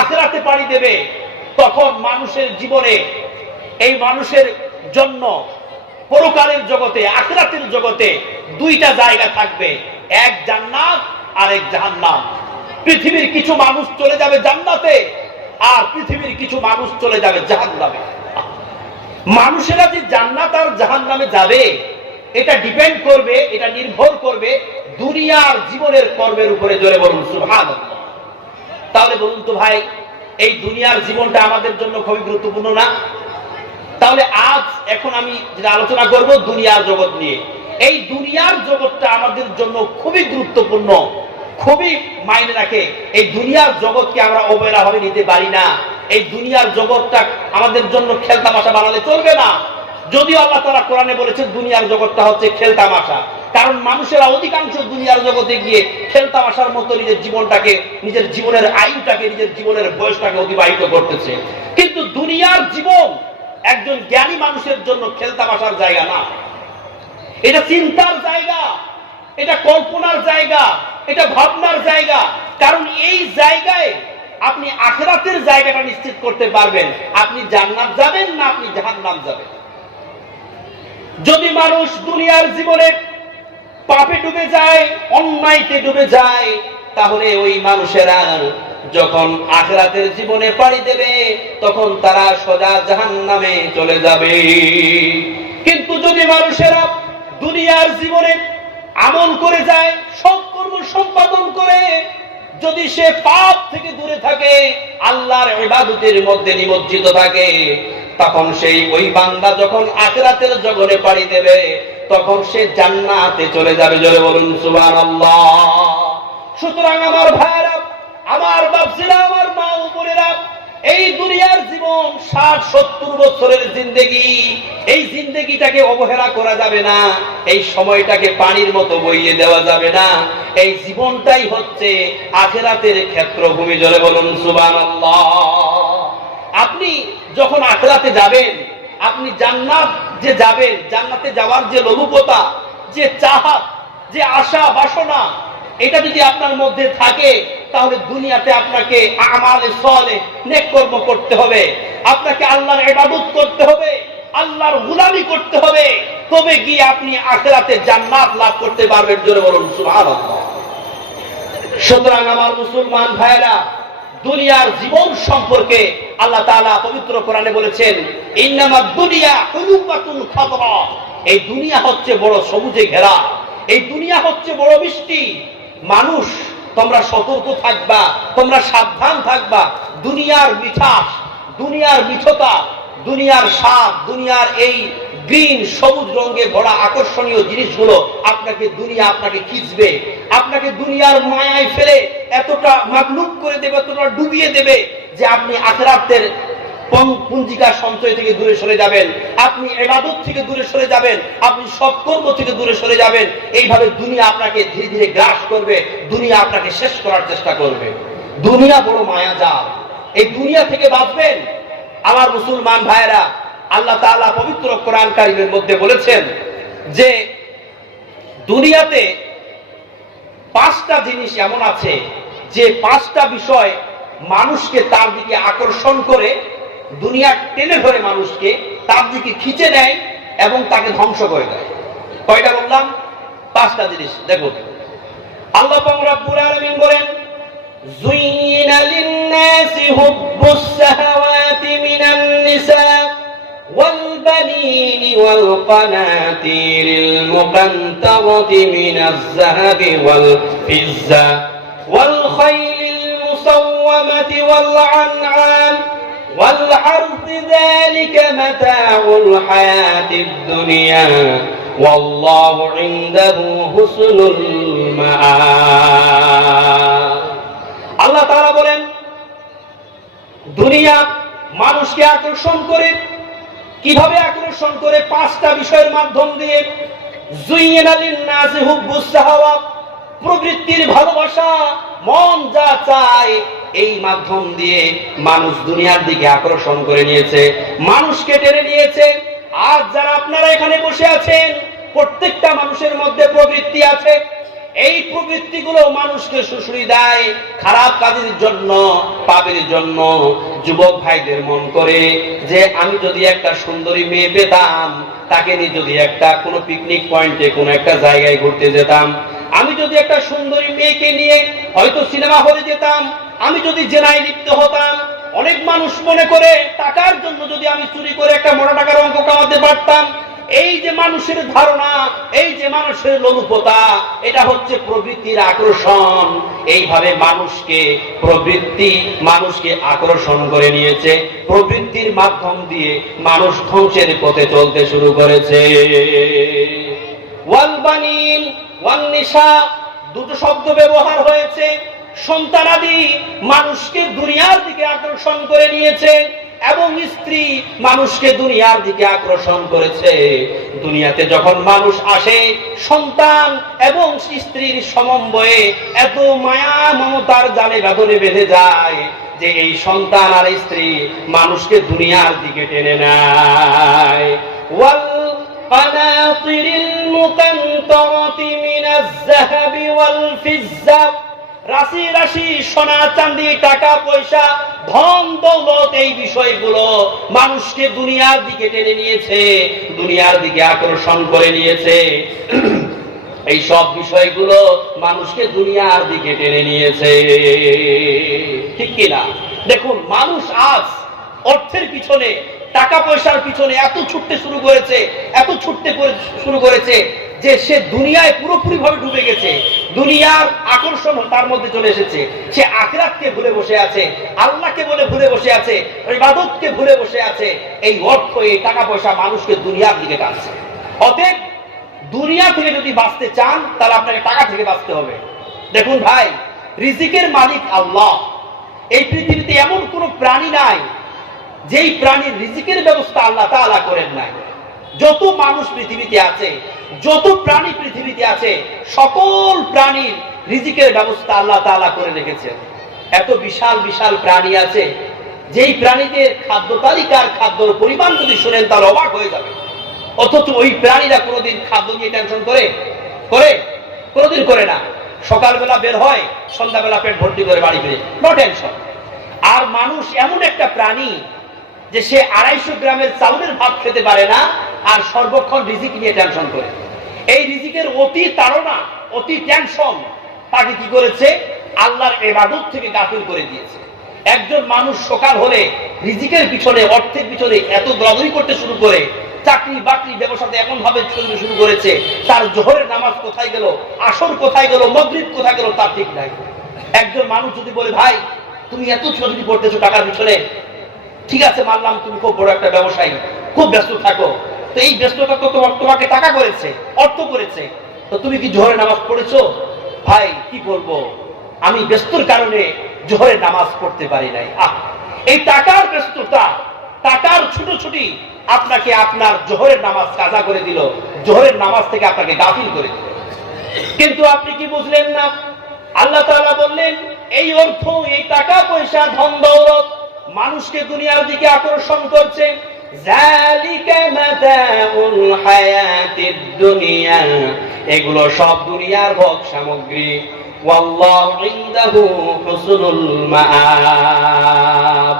আখিরাতে পাড়ি দেবে, তখন মানুষের জীবনে এই মানুষের জন্য পরকালের জগতে, আখিরাতের জগতে দুইটা জায়গা থাকবে, এক জান্নাত আর এক জাহান্নাম। পৃথিবীর কিছু মানুষ চলে যাবে জান্নাতে, আর পৃথিবীর কিছু মানুষ চলে যাবে জাহান্নামে। মানুষেরা যে জান্নাত আর জাহান্নামে যাবে, এটা ডিপেন্ড করবে, এটা নির্ভর করবে দুনিয়ার জীবনের কর্মের উপরে। জোরে বলুন সুবহানাল্লাহ। তাহলে বলুন তো ভাই, এই দুনিয়ার জীবনটা আমাদের জন্য খুবই গুরুত্বপূর্ণ না? তাহলে এখন আমি যেটা আলোচনা করব দুনিয়ার জগৎ নিয়ে। এই দুনিয়ার জগৎটা আমাদের জন্য খুবই গুরুত্বপূর্ণ, খুবই মাইনে রাখে। এই দুনিয়ার জগৎকে আমরা অবহেলাভাবে নিতে পারি না। এই দুনিয়ার জগৎটা আমাদের জন্য খেলতামাশা বানালে চলবে না। যদিও আল্লাহ তাআলা কোরআনে বলেছেন দুনিয়ার জগৎটা হচ্ছে খেলতামাশা, কারণ মানুষেরা অধিকাংশ দুনিয়ার জগতে গিয়ে খেলতামাশার মতো নিজের জীবনটাকে, নিজের জীবনের আয়ুটাকে, নিজের জীবনের বয়সটাকে অতিবাহিত করতেছে। কিন্তু দুনিয়ার জীবন একজন জ্ঞানী মানুষের জন্য খেলতামাশার জায়গা না, এটা চিন্তার জায়গা, এটা কল্পনার জায়গা, এটা ভাবনার জায়গা। কারণ এই জায়গায় আপনি আখিরাতের জায়গাটা নিশ্চিত করতে পারবেন, আপনি জান্নাত যাবেন না আপনি জাহান্নাম যাবেন। যদি মানুষ দুনিয়ার জীবনে পাপে ডুবে যায়, অন্যায়তে ডুবে যায়, তাহলে ওই মানুষেরা যখন আখিরাতের জীবনে পাড়ি দেবে, তখন তারা সোজা জাহান্নামে চলে যাবে। কিন্তু যদি মানুষেরা দুনিয়ার জীবনে আমল করে যায়, সৎকর্ম সম্পাদন করে, যদি সে পাপ থেকে দূরে থাকে, আল্লাহর ইবাদতের মধ্যে নিমজ্জিত থাকে, তখন সেই ওই বান্দা যখন আখিরাতের জগতে পাড়ি দেবে, তখন সে জান্নাতে চলে যাবে। জোরে বলুন সুবহানাল্লাহ। সুতরাং আমার ভাইরা, আমার বাপজিরা, আমার মা ও বোনেরা, এই দুনিয়ার জীবন 60-70 বছরের জিন্দেগি, এই জিন্দেগিটাকে অবহেলা করা যাবে না, এই সময়টাকে পানির মতো বইয়ে দেওয়া যাবে না। এই জীবনটাই হচ্ছে আখিরাতের ক্ষেত্রভূমি। জোরে বলুন সুবহানাল্লাহ। আপনি যখন আখিরাতে যাবেন, আপনি জান্নাত যে যাবেন, জান্নাতে যাওয়ার যে লোলুপতা, যে চাহাত, যে আশা বাসনা, এটা যদি আপনার মধ্যে থাকে, তাহলে দুনিয়াতে আপনাকে আমালে সালেহ, নেক কর্ম করতে হবে, আপনাকে আল্লাহর ইবাদত করতে হবে, আল্লাহর গোলামি করতে হবে, তবে গিয়ে আপনি আখিরাতে জান্নাত লাভ করতে পারবেন। জোরে বলুন সুবহানাল্লাহ। সুতরাং আমার মুসলমান ভাইরা, দুনিয়ার জীবন সম্পর্কে আল্লাহ তাআলা পবিত্র কোরআনে বলেছেন, ইন্নামাদ দুনিয়া হুলুবাতুন খাদরা। এই দুনিয়া হচ্ছে বড় সবুজে ঘেরা, এই দুনিয়া হচ্ছে বড় মিষ্টি। মানুষ, তোমরা সতর্ক থাকবা, তোমরা সাবধান থাকবা। দুনিয়ার মিঠাস, দুনিয়ার মিঠতা, দুনিয়ার স্বাদ, দুনিয়ার এই গ্রিন সবুজ রঙে ভরা আকর্ষণীয় জিনিসগুলো আপনাকে খিঁচবে, আপনাকে দুনিয়ার মায়ায় ফেলে এতটা মাগলুব করে দেবে, এতটা ডুবিয়ে দেবে যে আপনি আখিরাতের পুঞ্জিকা সঞ্চয় থেকে দূরে সরে যাবেন, আপনি ইবাদত থেকে দূরে সরে যাবেন, আপনি সৎকর্ম থেকে দূরে সরে যাবেন। এইভাবে দুনিয়া আপনাকে ধীরে ধীরে গ্রাস করবে, দুনিয়া আপনাকে শেষ করার চেষ্টা করবে। দুনিয়া বড় মায়াজাল, এই দুনিয়া থেকে বাঁচবেন। আমার মুসলমান ভাইয়েরা, আল্লাহ তাআলা পবিত্র কোরআন কারীমের মধ্যে বলেছেন যে দুনিয়াতে 5টা জিনিস এমন আছে যে 5টা বিষয় মানুষকে তার দিকে আকর্ষণ করে, দুনিয়া টেনে ধরে মানুষকে তার দিকে খিচে নেয় এবং তাকে ধ্বংস করে দেয়। কয়টা বললাম? 5টা জিনিস। দেখুন, আল্লাহ পাক রব্বুল আলামিন বলেন, যুইনা লিন-নাসি হুব্বুস শাহাওয়াতি মিনান নিসা ওয়াল বানিনি ওয়াল কানাতিরিল মুকান্তারাতি মিনাজ যাহাবি ওয়াল ফিজ্জা ওয়াল খাইলিল মুসাওওয়ামাতি ওয়াল আনআম والحرث ذلك متاع الحياة الدنيا والله عنده حسن المآب। আল্লাহ তাআলা বলেন, দুনিয়া মানুষকে আকর্ষণ করে। কিভাবে আকর্ষণ করে? 5টা বিষয়ের মাধ্যম দিয়ে। যুইনা লিন-নাসি হুব্বুস শাহাওয়াত, প্রবৃত্তির ভালোবাসা, মন যা চায় এই মাধ্যম দিয়ে মানুষ দুনিয়ার দিকে আকর্ষণ করে নিয়েছে, মানুষকে টেনে নিয়েছে। আজ যারা আপনারা এখানে বসে আছেন, প্রত্যেকটা মানুষের মধ্যে প্রবৃত্তি আছে। এই প্রবৃত্তিগুলো মানুষকে সুশ্রী দেয় খারাপ কাজের জন্য, পাপের জন্য। যুবক ভাইদের মন করে যে আমি যদি একটা সুন্দরী মেয়ে পেতাম, তাকে নিয়ে যদি একটা কোনো পিকনিক পয়েন্টে কোনো একটা জায়গায় ঘুরতে যেতাম, আমি যদি একটা সুন্দরী মেয়েকে নিয়ে হয়তো সিনেমা হলে যেতাম, আমি যদি জেনায় লিপ্ত হতাম। অনেক মানুষ মনে করে টাকার জন্য যদি আমি চুরি করে একটা মোটা টাকার অঙ্ক কামাতে পারতাম। এই যে মানুষের ধারণা, এই যে মানুষের লোলুপতা, এটা হচ্ছে প্রবৃত্তির আকর্ষণ। এইভাবে প্রবৃত্তি মানুষকে আকর্ষণ করে নিয়েছে। প্রবৃত্তির মাধ্যম দিয়ে মানুষ ধ্বংসের পথে চলতে শুরু করেছে। ওয়াল বানিন ওয়ান নিসা, দুটো শব্দ ব্যবহার হয়েছে। সন্তানাদি মানুষকে দুনিয়ার দিকে আকর্ষণ করে নিয়েছে, এবং স্ত্রী মানুষকে দুনিয়ার দিকে আকর্ষণ করেছে। দুনিয়াতে যখন মানুষ আসে, সন্তান এবং স্ত্রীর সমন্বয়ে এত মায়া মমতার জালে বাঁধনে বেঁধে যায় যে এই সন্তান আর স্ত্রী মানুষকে দুনিয়ার দিকে টেনে নেয়। ওয়াল কানাতিরিল মুকান্তারাতি মিনাজ যাহাবি ওয়াল ফিজ্জা, রাশি রাশি সোনা চাঁদি টাকা পয়সা ধন দৌলত, এই বিষয়গুলো মানুষকে দুনিয়ার দিকে টেনে নিয়েছে, দুনিয়ার দিকে আকর্ষণ করে নিয়েছে। এই সব বিষয়গুলো মানুষকে দুনিয়ার দিকে টেনে নিয়েছে, ঠিক কিনা? দেখুন, মানুষ আজ অর্থের পিছনে, টাকা পয়সার পিছনে এত ছুটতে শুরু করেছে, এত ছুটতে শুরু করেছে যে সে দুনিয়ায় পুরোপুরি ভাবে ডুবে গেছে। দুনিয়ার আকর্ষণ তার মধ্যে চলে এসেছে। সে আখিরাতকে ভুলে বসে আছে, আল্লাহকে বলে ভুলে বসে আছে, ইবাদতকে ভুলে বসে আছে। এই অর্থ, এই টাকা পয়সা মানুষকে দুনিয়ার দিকে টানছে। অতএব দুনিয়া থেকে যদি বাঁচতে চান, তাহলে আপনাকে টাকা থেকে বাঁচতে হবে। দেখুন ভাই, রিজিকের মালিক আল্লাহ। এই পৃথিবীতে এমন কোন প্রাণী নাই যেই প্রাণীর রিজিকের ব্যবস্থা আল্লাহ তাআলা করেন নাই। যত মানুষ পৃথিবীতে আছে, যত প্রাণী পৃথিবীতে আছে, সকল প্রাণীর রিজিকের ব্যবস্থা আল্লাহ তাআলা করে রেখেছেন। এত বিশাল বিশাল প্রাণী আছে, যেই প্রাণীদের খাদ্য তালিকার খাদ্যর পরিমাণ যদি শুনেন তাহলে অবাক হয়ে যাবে। অথচ ওই প্রাণীরা কোনোদিন খাদ্য নিয়ে টেনশন করে? কোনোদিন করে না। সকালবেলা বের হয়, সন্ধ্যাবেলা পেট ভর্তি করে বাড়ি ফিরে, নো টেনশন। আর মানুষ এমন একটা প্রাণী যে সে 250 গ্রামের চাউলের ভাত খেতে পারে না, আর সর্বক্ষণ রিজিক নিয়ে টেনশন করে। এই রিজিকের অতি তাড়না, অতি টেনশন তাকে কি করেছে? আল্লাহর ইবাদত থেকে গাফিল করে দিয়েছে। একজন মানুষ সকাল হলে রিজিকের পিছনে, অর্থের পিছনে এত দৌড়াদৌড়ি করতে শুরু করে, চাকরি বাকরি ব্যবসাতে এমন ভাবে চলতে শুরু করেছে, তার জোহরের নামাজ কোথায় গেল, আসর কোথায় গেল, মাগরিব কোথায় গেল, তার ঠিক নাই। একজন মানুষ যদি বলে, ভাই তুমি এত ছোটাছুটি করতেছো টাকার পিছনে, ঠিক আছে মানলাম তুমি খুব বড় একটা ব্যবসায়ী, খুব ব্যস্ত থাকো, তো এই ব্যস্ততা তো তোমাকে টাকা করেছে, অর্থ করেছে, তো তুমি কি জোহরের নামাজ পড়েছো? ভাই কি বলবো, আমি ব্যস্তর কারণে জোহরের নামাজ পড়তে পারি নাই। এই টাকার ব্যস্ততা, টাকার ছুটোছুটি আপনাকে আপনার জোহরের নামাজ কাজা করে দিল, জোহরের নামাজ থেকে আপনাকে গাফিল করে দিল। কিন্তু আপনি কি বুঝলেন না? আল্লাহ তাআলা বললেন, এই অর্থ, এই টাকা পয়সা, ধন দৌলত মানুষকে দুনিয়ার দিকে আকর্ষণ করছে। যালিকা মাতাউল হায়াতিদ দুনিয়া, এগুলো সব দুনিয়ার ভোগ সামগ্রী। ওয়াল্লাহু ইনদাহু হুসনুল মাআব,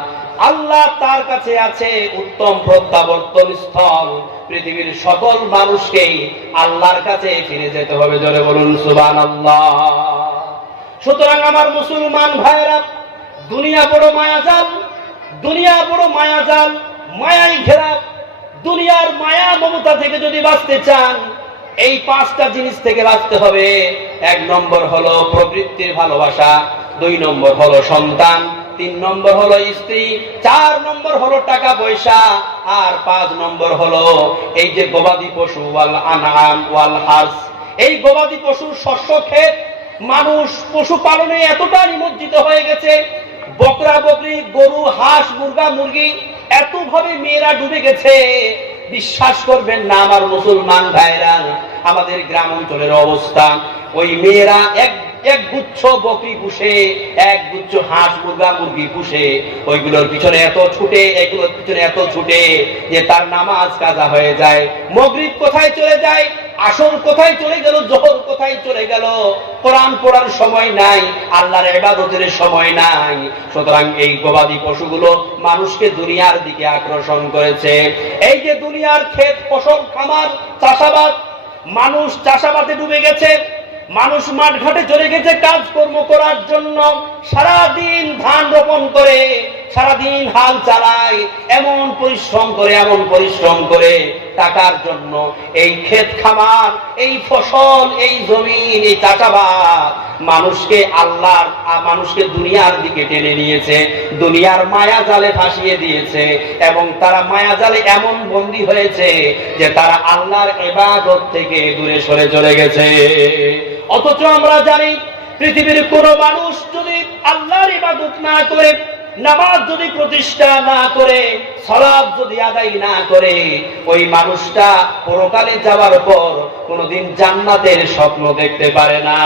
আল্লাহ তার কাছে আছে উত্তম প্রত্যাবর্তন স্থল। পৃথিবীর সকল মানুষকেই আল্লাহর কাছে ফিরে যেতে হবে। জোরে বলুন সুবহানাল্লাহ। সুতরাং আমার মুসলমান ভাইরা, দুনিয়া বড় মায়াজাল, দুনিয়া বড় মায়াজাল, মায়াই ঘেরা। দুনিয়ার মায়া মমতা থেকে যদি বাঁচতে চান, এই 5টা জিনিস থেকে বাঁচতে হবে। 1 নম্বর হলো প্রবৃত্তির ভালোবাসা, 2 নম্বর হলো সন্তান, 3 নম্বর হলো স্ত্রী, 4 নম্বর হলো টাকা পয়সা, আর 5 নম্বর হলো এই যে গবাদি পশু, ওয়াল আনআম ওয়াল হারস। এই গবাদি পশুর শস্য ক্ষেত, মানুষ পশুপালনে এতটা নিমজ্জিত হয়ে গেছে, বকরা বকরি, গরু, হাঁস, মুরগা, মুরগি, এত ভাবে মেয়েরা ডুবে গেছে। বিশ্বাস করবেন না আমার মুসলমান ভাইরা, আমাদের গ্রাম অঞ্চলের অবস্থা, ওই মেয়েরা এক গুচ্ছ বকরি পুষে, এক গুচ্ছ হাঁস মুরগা মুরগি পুষে, ওইগুলোর পিছনে এত ছুটে, এগুলোর পিছনে এত ছুটে যে তার নামাজ কাজা হয়ে যায়। মাগরিব কোথায় চলে যায়, আসর কোথায় চলে গেল, জোহর কোথায় চলে গেল, কোরআন পড়ার সময় নাই, আল্লাহর ইবাদতের সময় নাই। সুতরাং এই গবাদি পশুগুলো মানুষকে দুনিয়ার দিকে আকর্ষণ করেছে। এই যে দুনিয়ার ক্ষেত ফসল খামার চাষাবাদ, মানুষ চাষাবাদে ডুবে গেছে, মানুষ মাঠ ঘাটে চলে গেছে কাজকর্ম করার জন্য, সারাদিন ধান রোপণ করে, সারাদিন হাল চালায়, এমন পরিশ্রম করে টাকার জন্য এই ক্ষেত খামার, এই ফসল, এই জমিন, এই চাষাবাদ মানুষকে দুনিয়ার দিকে টেনে নিয়েছে, দুনিয়ার মায়া জালে ফাঁসিয়ে দিয়েছে, এবং তারা মায়া জালে এমন বন্দী হয়েছে যে তারা আল্লাহর ইবাদত থেকে দূরে সরে চলে গেছে। অথচ আমরা জানি পৃথিবীর কোন মানুষ যদি আল্লাহর ইবাদত না করে, নামাজ যদি প্রতিষ্ঠা না করে, সালাত যদি আদায় না করে, ওই মানুষটা পরকালে যাওয়ার পর কোনোদিন জান্নাতের স্বপ্ন দেখতে পারে না।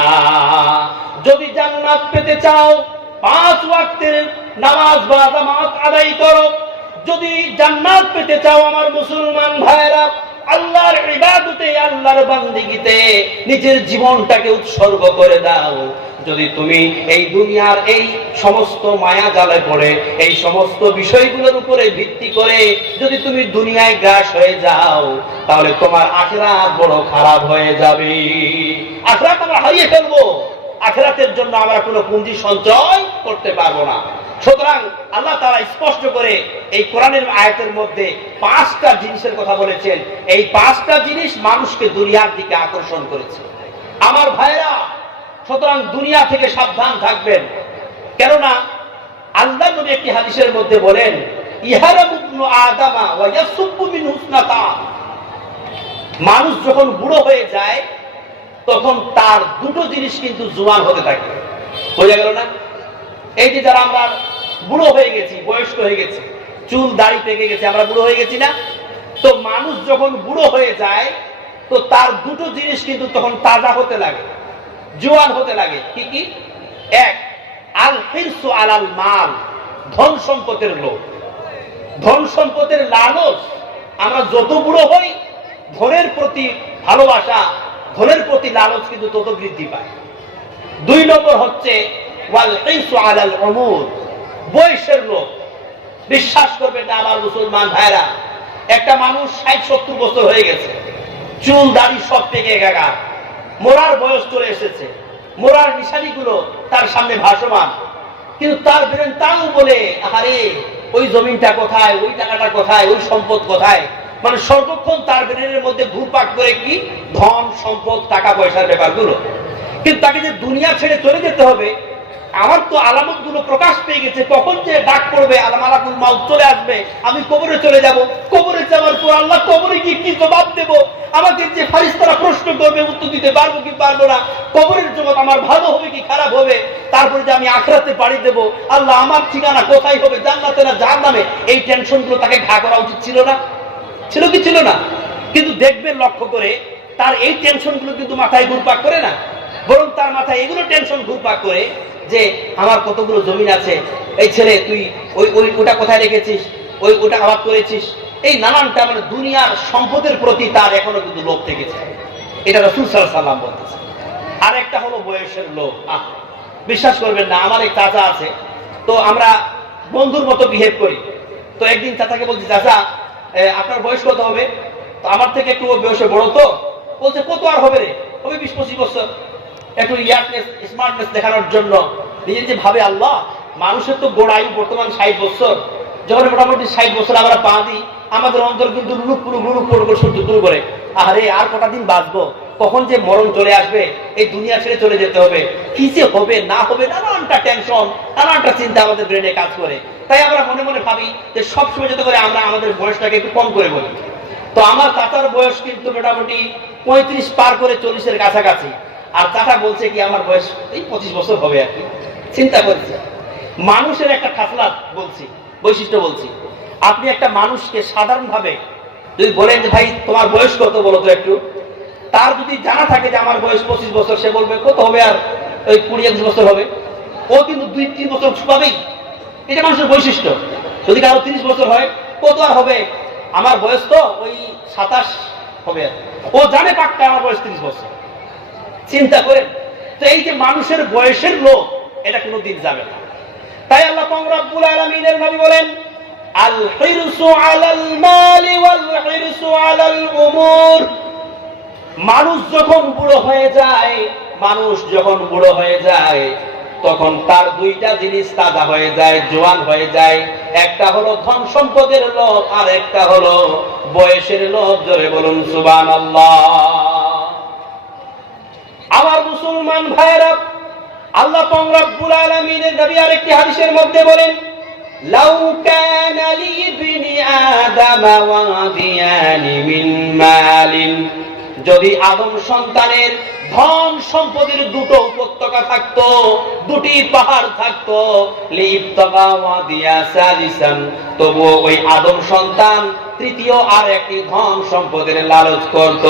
যদি জান্নাত পেতে চাও 5 ওয়াক্তের নামাজ বা জামাত আদায় করো। যদি জান্নাত পেতে চাও আমার মুসলমান ভাইরা, আল্লাহর ইবাদতে, আল্লাহর বান্দিগিতে নিজের জীবনটাকে উৎসর্গ করে দাও। যদি তুমি এই দুনিয়ার এই সমস্ত মায়া জালে পড়ে, এই সমস্ত বিষয়গুলোর উপরে ভিত্তি করে যদি তুমি দুনিয়ায় গ্রাস হয়ে যাও, তাহলে তোমার আখিরাত বড় খারাপ হয়ে যাবে। আখিরাত আমরা হারিয়ে ফেলবো, আখিরাতের জন্য আমরা কোনো পুঁজি সঞ্চয় করতে পারবো না। সুতরাং আল্লাহ তাআলা স্পষ্ট করে এই কোরআনের আয়াতের মধ্যে 5টা জিনিসের কথা বলেছেন। এই 5টা জিনিস মানুষকে দুনিয়ার দিকে আকর্ষণ করেছে আমার ভাইরা। সুতরাং দুনিয়া থেকে সাবধান থাকবেন, কেননা আল্লাহ নবী একটি হাদিসের মধ্যে বলেন, ইহারাবু ইবনু আদামা ওয়া ইয়াসুব্বু মিন হুসনাতা। মানুষ যখন বুড়ো হয়ে যায় তখন তার দুটো জিনিস কিন্তু জোয়ান হতে থাকে। বোঝা গেল না? এই যে যারা আমরা বুড়ো হয়ে গেছি, বয়স্ক হয়ে গেছি, চুল দাড়ি পেকে গেছে, আমরা বুড়ো হয়ে গেছি না? তো মানুষ যখন বুড়ো হয়ে যায় তো তার দুটো জিনিস কিন্তু তখন তাজা হতে লাগে, জোয়ান হতে লাগে। কি কি? এক, আল হিরসু আলাল মাল, ধন সম্পদের লোভ, ধন সম্পদের লালচ। আমরা যত বুড়ো হই ধনের প্রতি ভালোবাসা, ধনের প্রতি লালচ কিন্তু তত বৃদ্ধি পায়। 2 নম্বর হচ্ছে ওয়াল হিরসু আলাল উমুর, বয়সের লোভ। বিশ্বাস করবেন না আমার মুসলমান ভাইরা, একটা মানুষ 60-70 বছর হয়ে গেছে, চুল দাড়ি সব পেকে একাকার, মরার বয়স চলে এসেছে, মরার নিশানিগুলো তার সামনে ভাসমান, কিন্তু তার বেরেন তাও বলে, আরে ওই জমিনটা কোথায়, ওই টাকাটা কোথায়, ওই সম্পদ কোথায়। মানে সর্বক্ষণ তার ব্রেনের মধ্যে ঘুরপাক করে কি ধন সম্পদ, টাকা পয়সার ব্যাপারগুলো। কিন্তু তাকে যে দুনিয়া ছেড়ে চলে যেতে হবে, আমার তো আলামত গুলো প্রকাশ পেয়ে গেছে, কখন যে ডাক পড়বে, আলামালাকুল মাউত চলে আসবে, আমি কবরে চলে যাব, কবরে যাওয়ার পর আল্লাহ কবরে গিয়ে কি জবাব দেব, আমাকে যে ফারিস্তারা প্রশ্ন করবে উত্তর দিতে পারবো কি পারবো না, কবরের জগৎ আমার ভালো হবে কি খারাপ হবে, তারপরে যে আমি আখিরাতে পাড়ি দেব, আল্লাহ আমার ঠিকানা কোথায় হবে, জান্নাতে না জাহান্নামে, এই টেনশন গুলো তাকে ঘা করা উচিত ছিল না? ছিল কি ছিল না? কিন্তু দেখবেন লক্ষ্য করে তার এই টেনশন গুলো কিন্তু মাথায় ঘুরপাক করে না, বরং তার মাথায় এগুলো টেনশন ঘুরপাক করে যে আমার কতগুলো জমিন আছে, এই ছেলে তুই ওটা কোথায় রেখেছিস, ওটা আবাদ করেছিস, এই নানানটা, মানে দুনিয়ার সম্পদের প্রতি তার এখনো কিন্তু লোভ থেকেছে। এটা রাসূল সাল্লাল্লাহু আলাইহি ওয়াসাল্লাম বলতেছে। আর একটা হলো বয়সের লোভ। বিশ্বাস করবেন না, আমার এক চাচা আছে, তো আমরা বন্ধুর মতো বিহেভ করি। তো একদিন চাচাকে বলছি, চাচা আপনার বয়স কত হবে? তো আমার থেকে একটু বয়সে বড়, তো বলছে কত আর হবে রে, হবে 20-25 বছর। একটু ইয়ারনেস, স্মার্টনেস দেখানোর জন্য নিজে যে ভাবে, আল্লাহ মানুষের তো গোড় আয়ু বর্তমান 60 বছর, যখন মোটামুটি 60 বছর আমরা পা দিই, আমাদের অন্তর কিন্তু লুলুক সহ্য শুরু করে, আরে আর কটা দিন বাঁচবো, কখন যে মরণ চলে আসবে, এই দুনিয়া ছেড়ে চলে যেতে হবে, কি যে হবে না হবে, নানানটা টেনশন, নানানটা চিন্তা আমাদের ব্রেনে কাজ করে। তাই আমরা মনে মনে ভাবি যে সবসময় যাতে করে আমরা আমাদের বয়সটাকে একটু কম করে বলি। তো আমার চাচার বয়স কিন্তু মোটামুটি 35 পার করে 40-এর কাছাকাছি, আর চাচা বলছে কি আমার বয়স এই 25 বছর হবে আর কি। চিন্তা করছে, মানুষের একটা খাসলাত বলছি, বৈশিষ্ট্য বলছি। আপনি একটা মানুষকে সাধারণভাবে যদি বলেন যে ভাই তোমার বয়স কত বলো তো একটু, তার যদি জানা থাকে যে আমার বয়স 25 বছর, সে বলবে কত হবে আর ওই 20-21 বছর হবে, ও কিন্তু 2-3 বছর পাবেই। এটা মানুষের বৈশিষ্ট্য। যদি কারো 30 বছর হয়, কত আর হবে, আমার বয়স তো ওই 27 হবে, ও জানে পাক্কা আমার বয়স 30 বছর। চিন্তা করেন, তো এই যে মানুষের বয়সের লোক, এটা কোনোদিন যাবে না। তাই আল্লাহ পাক রব্বুল আলামিনের নবী বলেন, আল হিরসু আলাল মালি ওয়াল হিরসু আলাল উমুর। মানুষ যখন বুড়ো হয়ে যায়, তখন তার দুইটা জিনিস তাজা হয়ে যায়, জোয়ান হয়ে যায়। একটা হলো ধন সম্পদের লোভ, আর একটা হলো বয়সের লোভ। জোরে বলুন সুবহানাল্লাহ। আমার মুসলমান ভাইরা, আল্লাহ পাক রব্বুল আলামিনের নবী আরেকটি হাদিসের মধ্যে বলেন, লাউ কানা লিবনি আদম ওয়াদিয়ানি মিন মালিন। যদি আদম সন্তানের ধন সম্পদের দুটো উপত্যকা থাকতো, দুটি পাহাড় থাকতো, লিবতাগা ওয়াদিয়া সালিসান, তবুও ওই আদম সন্তান তৃতীয় আর একটি ধন সম্পদের লালচ করত।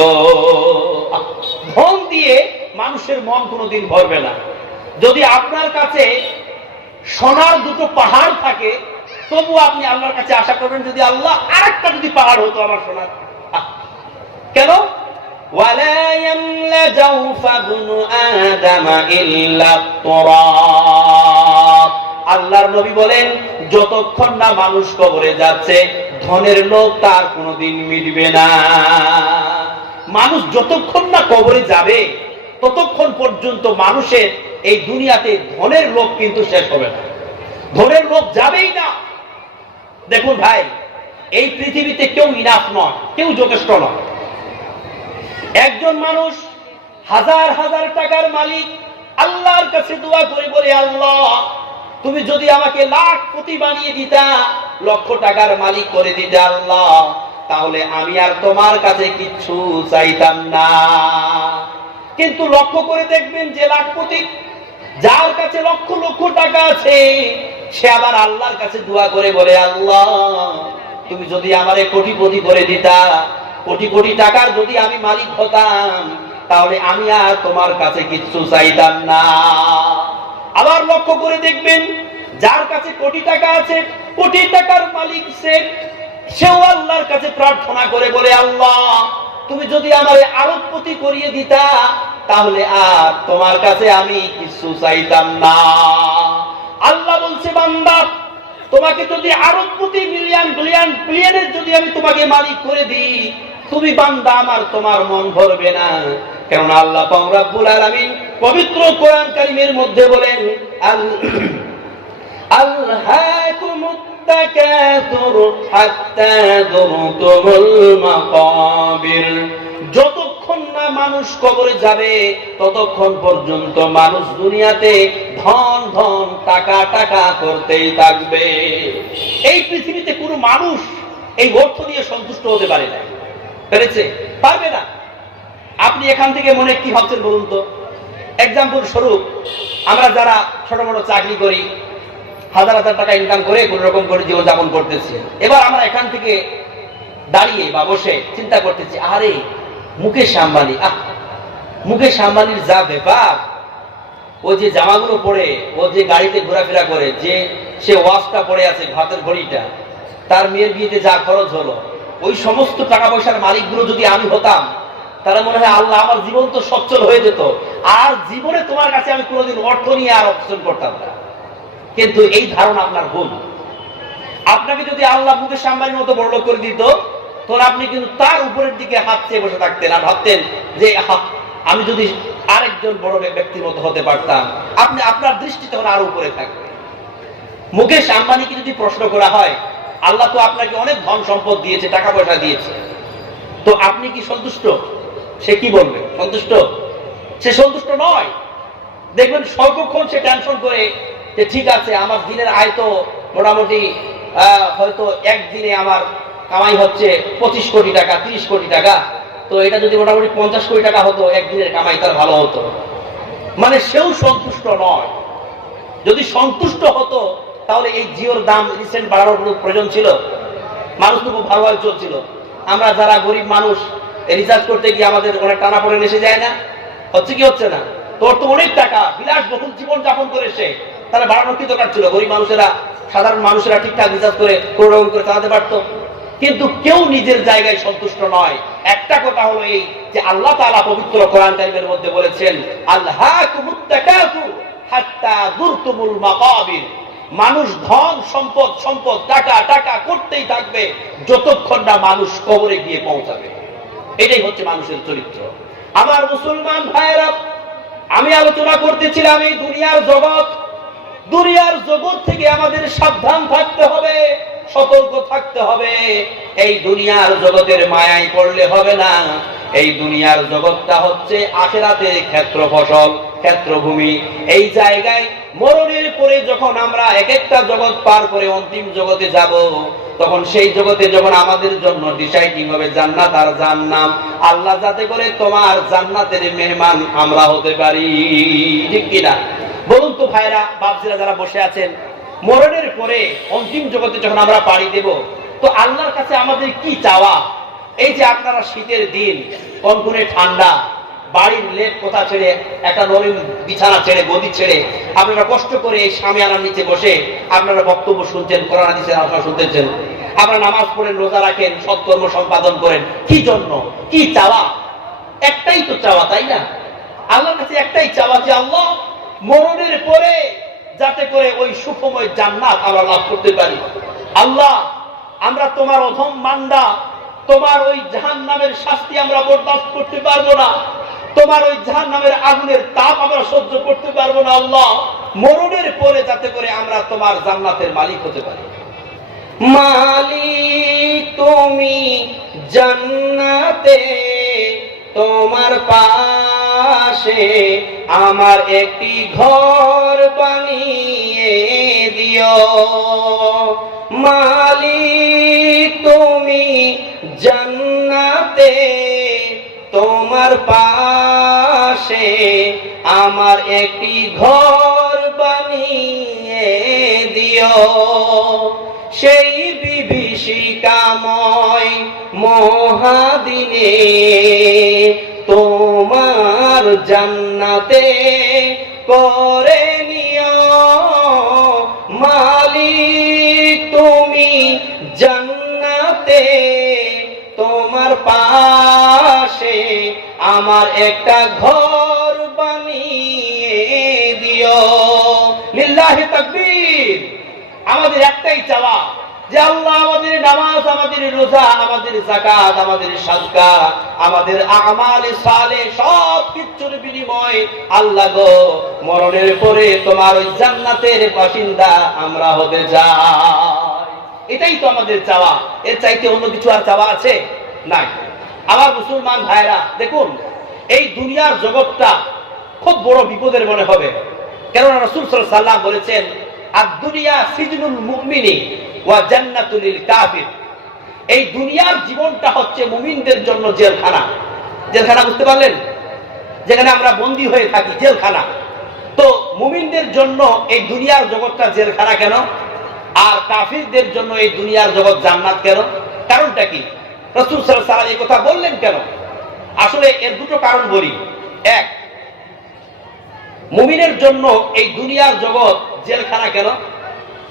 ধন দিয়ে মানুষের মন কোনোদিন ভরবে না। যদি আপনার কাছে সোনার দুটো পাহাড় থাকে, তবু আপনি আল্লাহর কাছে আশা করবেন, যদি আল্লাহ আরেকটা যদি পাহাড় হতো আমার সোনার। কেন? ওয়ালা ইয়ামলা জাওফা ইবনু আদম ইল্লা তুরাব। আল্লাহর নবী বলেন, যতক্ষণ না মানুষ কবরে যাচ্ছে, ধনের লোভ তার কোনোদিন মিটবে না। মানুষ যতক্ষণ না কবরে যাবে, ততক্ষণ পর্যন্ত মানুষের এই দুনিয়াতে ধনের লোভ কিন্তু শেষ হবে না, ধনের লোভ যাবেই না। দেখুন ভাই, এই পৃথিবীতে কেউ ইনাফ নয়, কেউ যথেষ্ট নয়। একজন মানুষ হাজার হাজার টাকার মালিক, আল্লাহর কাছে দোয়া করে বলে, আল্লাহ তুমি যদি আমাকে লাখপতি বানিয়ে দিতা, লক্ষ টাকার মালিক করে দিতে আল্লাহ, তাহলে আমি আর তোমার কাছে কিচ্ছু চাইতাম না। কিন্তু লক্ষ্য করে দেখবেন, যে লাখপতি, যার কাছে লক্ষ লক্ষ টাকা আছে, সে আবার আল্লাহর কাছে দোয়া করে বলে, আল্লাহ তুমি যদি আমারে কোটিপতি করে দিতা, কোটি কোটি টাকার যদি আমি মালিক হতাম, তাহলে আমি আর তোমার কাছে কিচ্ছু চাইতাম না। আবার লক্ষ্য করে দেখবেন, যার কাছে কোটি টাকা আছে, কোটি টাকার মালিক সেও আল্লাহর কাছে প্রার্থনা করে বলে, আল্লাহ তুমি যদি আমারে আরবপতি করিয়ে দিতা, তাহলে আর তোমার কাছে আমি কিছু চাইতাম না। আল্লাহ বলছে, বান্দা তোমাকে যদি আরবপতি বিলিয়নের যদি আমি তোমাকে মালিক করে দিই, তুমি বান্দা আমার, তোমার মন ভরবে না। কারণ আল্লাহ পাক রব্বুল আলামিন পবিত্র কোরআন কারীমের মধ্যে বলেন, আলহাকুমুত তাকাতুর হাত্তা যুরতুমুল মাকাবির। যতক্ষণ না মানুষ কবরে যাবে, ততক্ষণ পর্যন্ত মানুষ দুনিয়াতে ধন ধন টাকা টাকা করতেই থাকবে। এই পৃথিবীতে কোনো মানুষ এই অর্থ নিয়ে সন্তুষ্ট হতে পারে না, পেরেছে? পারবে না। আপনি এখান থেকে মনে কি ভাবছেন বলুন তো? এক্সাম্পল স্বরূপ, আমরা যারা ছোট বড় চাকরি করি, হাজার হাজার টাকা ইনকাম করে কোন রকম করে জীবনযাপন করতেছি, এবার আমরা এখান থেকে দাঁড়িয়ে বা বসে চিন্তা করতেছি, আরে মুকেশ আম্বানি, মুকেশ আম্বানির যা ব্যাপার, ও যে জামাগুলো পরে, ও যে গাড়িতে ঘোরাফেরা করে, যে সে ওয়াচটা পরে আছে, হাতের ঘড়িটা, তার মেয়ের বিয়েতে যা খরচ হলো, ওই সমস্ত টাকা পয়সার মালিকগুলো যদি আমি হতাম, তাহলে মনে হয় আল্লাহ আমার জীবন তো সচ্ছল হয়ে যেত, আর জীবনে তোমার কাছে আমি কোনোদিন অর্থ নিয়ে আর অপশন করতাম না। কিন্তু এই ধারণা আপনার ভুল। আপনাকে যদি আল্লাহ মুকেশ আম্বানির মতো বড়লোক করে দিত, তখন আপনি কিন্তু তার উপরের দিকে হাত চেয়ে বসে থাকতেন আর ভাবতেন যে আমি যদি আরেকজন বড় ব্যক্তির মতো হতে পারতাম। আপনি আপনার দৃষ্টি তখন আরো উপরে থাকবে। মুকেশ আম্বানিকে যদি প্রশ্ন করা হয়, আল্লাহ তো আপনাকে অনেক ধন সম্পদ দিয়েছে, টাকা পয়সা দিয়েছে, তো আপনি কি সন্তুষ্ট? সে কি বলবে? সন্তুষ্ট? সে সন্তুষ্ট নয়। দেখবেন সর্বক্ষণ সে টেনশন করে যে ঠিক আছে, আমার দিনের আয় তো মোটামুটি হয়তো একদিনে আমার কামাই হচ্ছে 25 কোটি টাকা, 30 কোটি টাকা, তো এটা যদি মোটামুটি 50 কোটি টাকা হতো, একদিনের কামাই তার ভালো হতো। মানে সেও সন্তুষ্ট নয়। যদি সন্তুষ্ট হতো, তাহলে এই জিওর দাম রিসেন্ট বাড়ানোর প্রয়োজন ছিল? মানুষ তো খুব ভালোভাবে চলছিল। আমরা যারা গরিব মানুষ, রিচার্জ করতে গিয়ে আমাদের অনেক টানাপোড়েন এসে যায় না? হচ্ছে কি হচ্ছে না? তোর তো অনেক টাকা, বিলাসবহুল জীবন যাপন করে সে, তাহলে বাড়ানোর কি দরকার ছিল? গরিব মানুষেরা, সাধারণ মানুষেরা ঠিকঠাক রিচার্জ করে কোনোরকম করে চালাতে পারতো। কিন্তু কেউ নিজের জায়গায় সন্তুষ্ট নয়। একটা কথা হলো এই যে আল্লাহ তাআলা পবিত্র কোরআন কারীমের মধ্যে বলেছেন, আল্লাহকুমুত তাকাসুর হাত্তা যুরতুমুল মাকাবির। মানুষ ধন সম্পদ সম্পদ টাকা টাকা করতেই থাকবে যতক্ষণ না মানুষ কবরে গিয়ে পৌঁছাবে। এটাই হচ্ছে মানুষের চরিত্র। আমার মুসলমান ভাইয়েরা, আমি আলোচনা করতেছিলাম এই দুনিয়ার জগৎ। দুনিয়ার জগৎ থেকে আমাদের সাবধান থাকতে হবে, সতর্ক থাকতে হবে। এই দুনিয়ার জগতের মায়ায় পড়লে হবে না। এই দুনিয়ার জগৎটা হচ্ছে আখিরাতের ক্ষেত্র ফসল, ক্ষেত্রভূমি। এই জায়গায় মরণের পরে যখন আমরা এক একটা জগৎ পার করে অন্তিম জগতে যাব, তখন সেই জগতে যখন আমাদের জন্য ডিসাইডিং হবে জান্নাত আর জাহান্নাম, আল্লাহ যাতে করে তোমার জান্নাতের মেহমান আমরা হতে পারি, ঠিক কিনা বলুন তো ভাইরা, বাপজিরা যারা বসে আছেন, মরণের পরে অন্তিম জগতে যখন আমরা পাড়ি দেব, তো আল্লাহর কাছে আমাদের কি চাওয়া? এই যে আপনারা শীতের দিন, কনকনে ঠান্ডা, বাড়ির লেপ কোথা ছেড়ে, একটা নরম বিছানা ছেড়ে, গদি ছেড়ে আপনারা কষ্ট করে এই শামিয়ানার নিচে বসে আপনারা বক্তব্য শুনছেন, কোরআন হাদিসের আলোচনা শুনতেছেন, আপনারা নামাজ পড়েন, রোজা রাখেন, সৎকর্ম সম্পাদন করেন। কি জন্য? কি চাওয়া? একটাই তো চাওয়া, তাই না? আল্লাহর কাছে একটাই চাওয়া যে আল্লাহ মরণের পরে যাতে করে ওই সুখময় জান্নাত আমরা লাভ করতে পারি। আল্লাহ, আমরা তোমার অধম বান্দা, তোমার ওই জাহান্নামের শাস্তি আমরা বরদাস্ত করতে পারবো না, তোমার ওই জাহান্নামের আগুনের তাপ আমরা সহ্য করতে পারবো না। আল্লাহ, মরণের পরে যাতে করে আমরা তোমার জান্নাতের মালিক হতে পারি। মালিক তুমি জান্নাতে, তোমার পাশে আমার একটি ঘর বানিয়ে দিও। মালিক তুমি জান্নাতে, তোমার পাশে আমার একটি ঘর বানিয়ে দিও। সেই বিভীষিকাময় মহাদিনে তোমার জান্নাতে করে নিও। মালিক তুমি জান্নাতে, তোমার পাশে আমার একটা ঘর বানিয়ে দিও। লিল্লাহি তাকবীর। আমাদের একটাই চাওয়া যে আল্লাহ আমাদের নামাজ, আমাদের রোজা, আমাদের যাকাত, আমাদের সাদকা, আমাদের আমালে সালেহ সব কিছুর বিনিময়ে আল্লাহ গো, মরণের পরে তোমার ওই জান্নাতের বাসিন্দা আমরা হতে চাই। এটাই তো আমাদের চাওয়া। এর চাইতে অন্য কিছু আর চাওয়া আছে? নাই। আমার মুসলমান ভাইরা, দেখুন এই দুনিয়ার জগৎটা খুব বড় বিপদের মনে হবে। কেননা রাসূল সাল্লাল্লাহু আলাইহি ওয়াসাল্লাম বলেছেন, আদ-দুনিয়া সিজনুল মুমিনি ওয়া জান্নাতুল লিল কাফির। এই দুনিয়ার জীবনটা হচ্ছে মুমিনদের জন্য জেলখানা। জেলখানা বুঝতে পারলেন? যেখানে আমরা বন্দী হয়ে থাকি, জেলখানা। তো মুমিনদের জন্য এই দুনিয়ার জগৎটা জেলখানা কেন? আর কাফিরদের জন্য এই দুনিয়ার জগৎ জান্নাত কেন? কারণটা কি? রাসূল সাল্লাল্লাহু আলাইহি ওয়াসাল্লাম এই কথা বললেন কেন? আসলে এর দুটো কারণ বলি। এক, মুমিনের জন্য এই দুনিয়ার জগৎ জেলখানা কেন?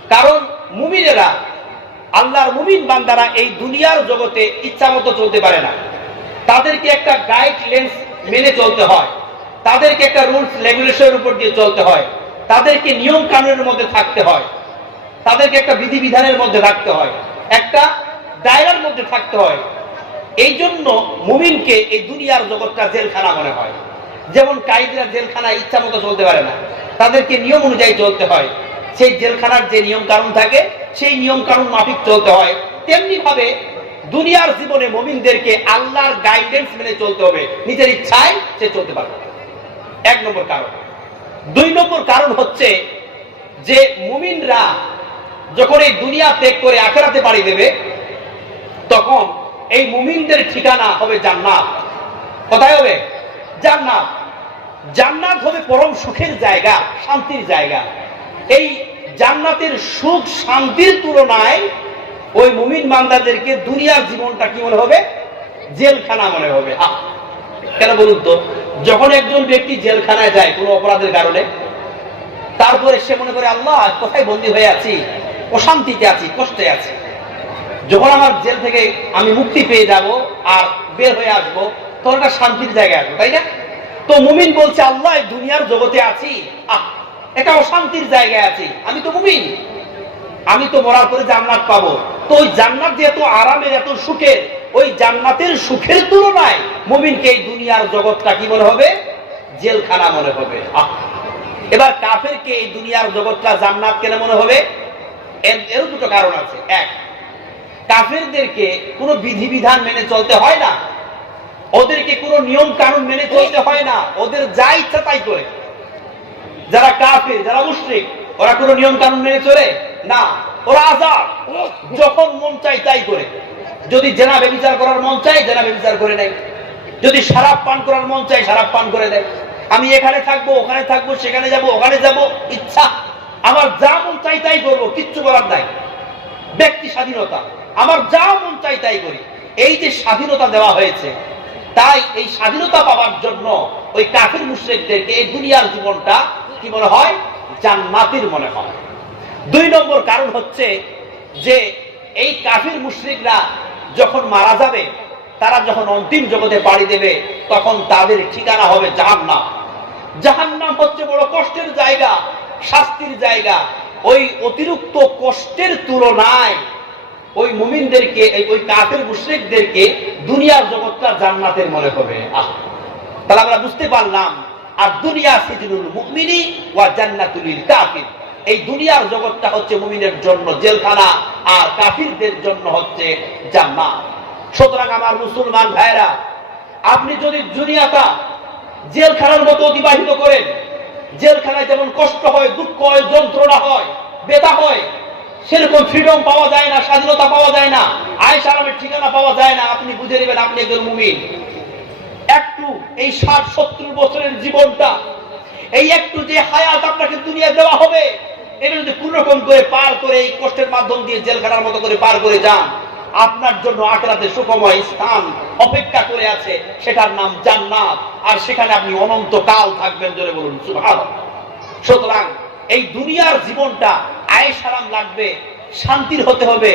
কারণ মুমিনেরা, আল্লাহর মুমিন বান্দারা এই দুনিয়ার জগতে ইচ্ছা মতো চলতে পারে না। তাদেরকে একটা গাইডলাইন্স মেনে চলতে হয়, তাদেরকে একটা রুলস রেগুলেশনের উপর দিয়ে চলতে হয়, তাদেরকে নিয়ম কানুনের মধ্যে থাকতে হয়, তাদেরকে একটা বিধিবিধানের মধ্যে থাকতে হয়, একটা দায়রার মধ্যে থাকতে হয়। এই জন্য মুমিনকে এই দুনিয়ার জগৎটা জেলখানা মনে হয়। যেমন কায়দিরা জেলখানা ইচ্ছা মতো চলতে পারে না, তাদেরকে নিয়ম অনুযায়ী চলতে হয়। সেই জেলখানার যে নিয়ম কানুন থাকে সেই নিয়ম কানুন মাফিক চলতে হয়। তেমনি ভাবে দুনিয়ার জীবনে মুমিনদেরকে আল্লাহর গাইডেন্স মেনে চলতে হবে, নিজের ইচ্ছায় সে চলতে পারবে। এক নম্বর কারণ। দুই নম্বর কারণ হচ্ছে যে মুমিনরা যখন এই দুনিয়া ত্যাগ করে আখিরাতে পাড়ি দেবে, তখন এই মুমিনদের ঠিকানা হবে জান্নাত। কোথায় হবে? জান্নাত। জান্নাত হবে পরম সুখের জায়গা, শান্তির জায়গা। এই জান্নাতের সুখ শান্তির তুলনায় ওই মুমিন বান্দাদেরকে দুনিয়ার জীবনটা কি মনে হবে? জেলখানা মনে হবে। কেন বলুন তো? যখন একজন ব্যক্তি জেলখানায় যায় কোনো অপরাধের কারণে, তারপরে সে মনে করে আল্লাহ কোথায় বন্দী হয়ে আছি, অশান্তিতে আছি, কষ্টে আছি, যখন আমার জেল থেকে আমি মুক্তি পেয়ে যাব আর বের হয়ে আসবো, তখন একটা শান্তির জায়গায় আসবো, তাই না? তো মুমিন বলছে আল্লাহ দুনিয়ার জগতে আছি, একটা অশান্তির জায়গায় আছি, আমি তো মুমিন, আমি তো মরার পরে জান্নাত পাবো। তো ওই জান্নাত যে এত আরামের, এত সুখের, ওই জান্নাতের সুখের তুলনায় মুমিনকে এই দুনিয়ার জগৎটা কি মনে হবে? জেলখানা মনে হবে। এবার কাফেরকে এই দুনিয়ার জগৎটা জান্নাত কেন মনে হবে? এরও দুটো কারণ আছে। এক, কাফেরদেরকে কোনো বিধিবিধান মেনে চলতে হয় না, ওদেরকে কোনো নিয়ম কানুন মেনে চলতে হয় না, ওদের যা ইচ্ছা তাই করে। যারা কাফের, যারা মুশরিক, ওরা কোনো নিয়ম কানুন মেনে চলে না, ওরা আজাদ, যখন মন চাই তাই করে। যদি জেনা ব্যভিচার করার মন চাই জেনা ব্যভিচার করে নেয়, যদি শরাব পান করার মন চাই শরাব পান করে দেয়। আমি এখানে থাকবো, ওখানে থাকবো, সেখানে যাব, ওখানে যাব, ইচ্ছা আমার যা মন চাই তাই করবো, কিচ্ছু বলার নাই। ব্যক্তি স্বাধীনতা, আমার যা মন চাই তাই করি। এই যে স্বাধীনতা দেওয়া হয়েছে, তাই এই স্বাধীনতা পাওয়ার জন্য ওই কাফির মুশরিকদেরকে এই দুনিয়ার জীবনটা কি মনে হয়? জান্নাতের মনে হয়। দুই নম্বর কারণ হচ্ছে যে এই কাফির মুশরিকরা যখন মারা যাবে, তারা যখন অন্তিম জগতে পাড়ি দেবে, তখন তাদের ঠিকানা হবে জাহান্নাম। জাহান্নাম হচ্ছে বড় কষ্টের জায়গা, শাস্তির জায়গা। ওই অতিরিক্ত কষ্টের তুলনায় ওই মুমিনদেরকে, ওই কাফের মুশরিকদেরকে দুনিয়ার জগৎটা জান্নাতের মনে হবে। তাহলে আমরা বুঝতে পারলাম আর দুনিয়া সিজনুল মুমিনি ওয়া জান্নাতুল কাফির, এই দুনিয়ার জগৎটা হচ্ছে মুমিনের জন্য জেলখানা আর কাফিরদের জন্য হচ্ছে জান্নাত। সুতরাং আমার মুসলমান ভাইরা, আপনি যদি দুনিয়াটা জেলখানার মতো অতিবাহিত করেন, জেলখানায় যেমন কষ্ট হয়, দুঃখ হয়, যন্ত্রণা হয়, ব্যথা হয়, সেরকম ফ্রিডম পাওয়া যায় না, স্বাধীনতা পাওয়া যায় না, আয়েশ আরামের ঠিকানা পাওয়া যায় না, আপনি বুঝে নেবেন আপনি একজন মুমিন। একটু এই 60-70 বছরের জীবনটা, এই একটু যে হায়াত আপনাকে দুনিয়া দেওয়া হবে, এটা যদি কোন রকম করে পার করে এই কষ্টের মাধ্যম দিয়ে জেলখানার মতো করে পার করে যান, আপনার জন্য আখিরাতে সুখময় স্থান অপেক্ষা করে আছে, সেটার নাম জান্নাত। আর সেখানে আপনি অনন্তকাল থাকবেন, জোরে বলুন সুবহানাল্লাহ। সুতরাং এই দুনিয়ার জীবনটা আয়েশ আরাম লাগবে, শান্তির হতে হবে,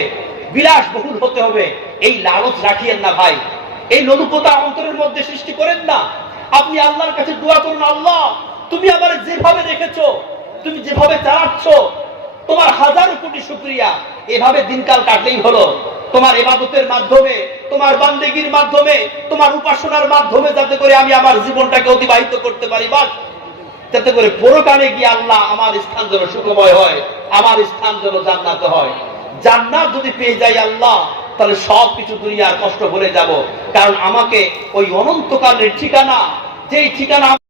বিলাসবহুল হতে হবে, এই লালচ রাখিয়েন না ভাই। এই লোলুপতা অন্তরের মধ্যে সৃষ্টি করেন না। আপনি আল্লাহর কাছে দোয়া করুন, আল্লাহ তুমি আমার যেভাবে রেখেছো, তুমি যেভাবে চালাচ্ছ, তোমার হাজারো কোটি শুকরিয়া। এভাবে দিনকাল কাটলেই হলো, তোমার ইবাদতের মাধ্যমে, তোমার বান্দেগীর মাধ্যমে, তোমার উপাসনার মাধ্যমে, যাতে করে আমি আমার জীবনটাকে অতিবাহিত করতে পারি, বাস যাতে করে পরকালে গিয়ে আল্লাহ আমার স্থান যেন সুখময় হয়, আমার স্থান যেন জান্নাতে হয়। জান্নাত যদি পেয়ে যাই আল্লাহ, তাহলে সবকিছু দুনিয়ার কষ্ট ভুলে যাব। কারণ আমাকে ওই অনন্তকালের ঠিকানা, যেই ঠিকানা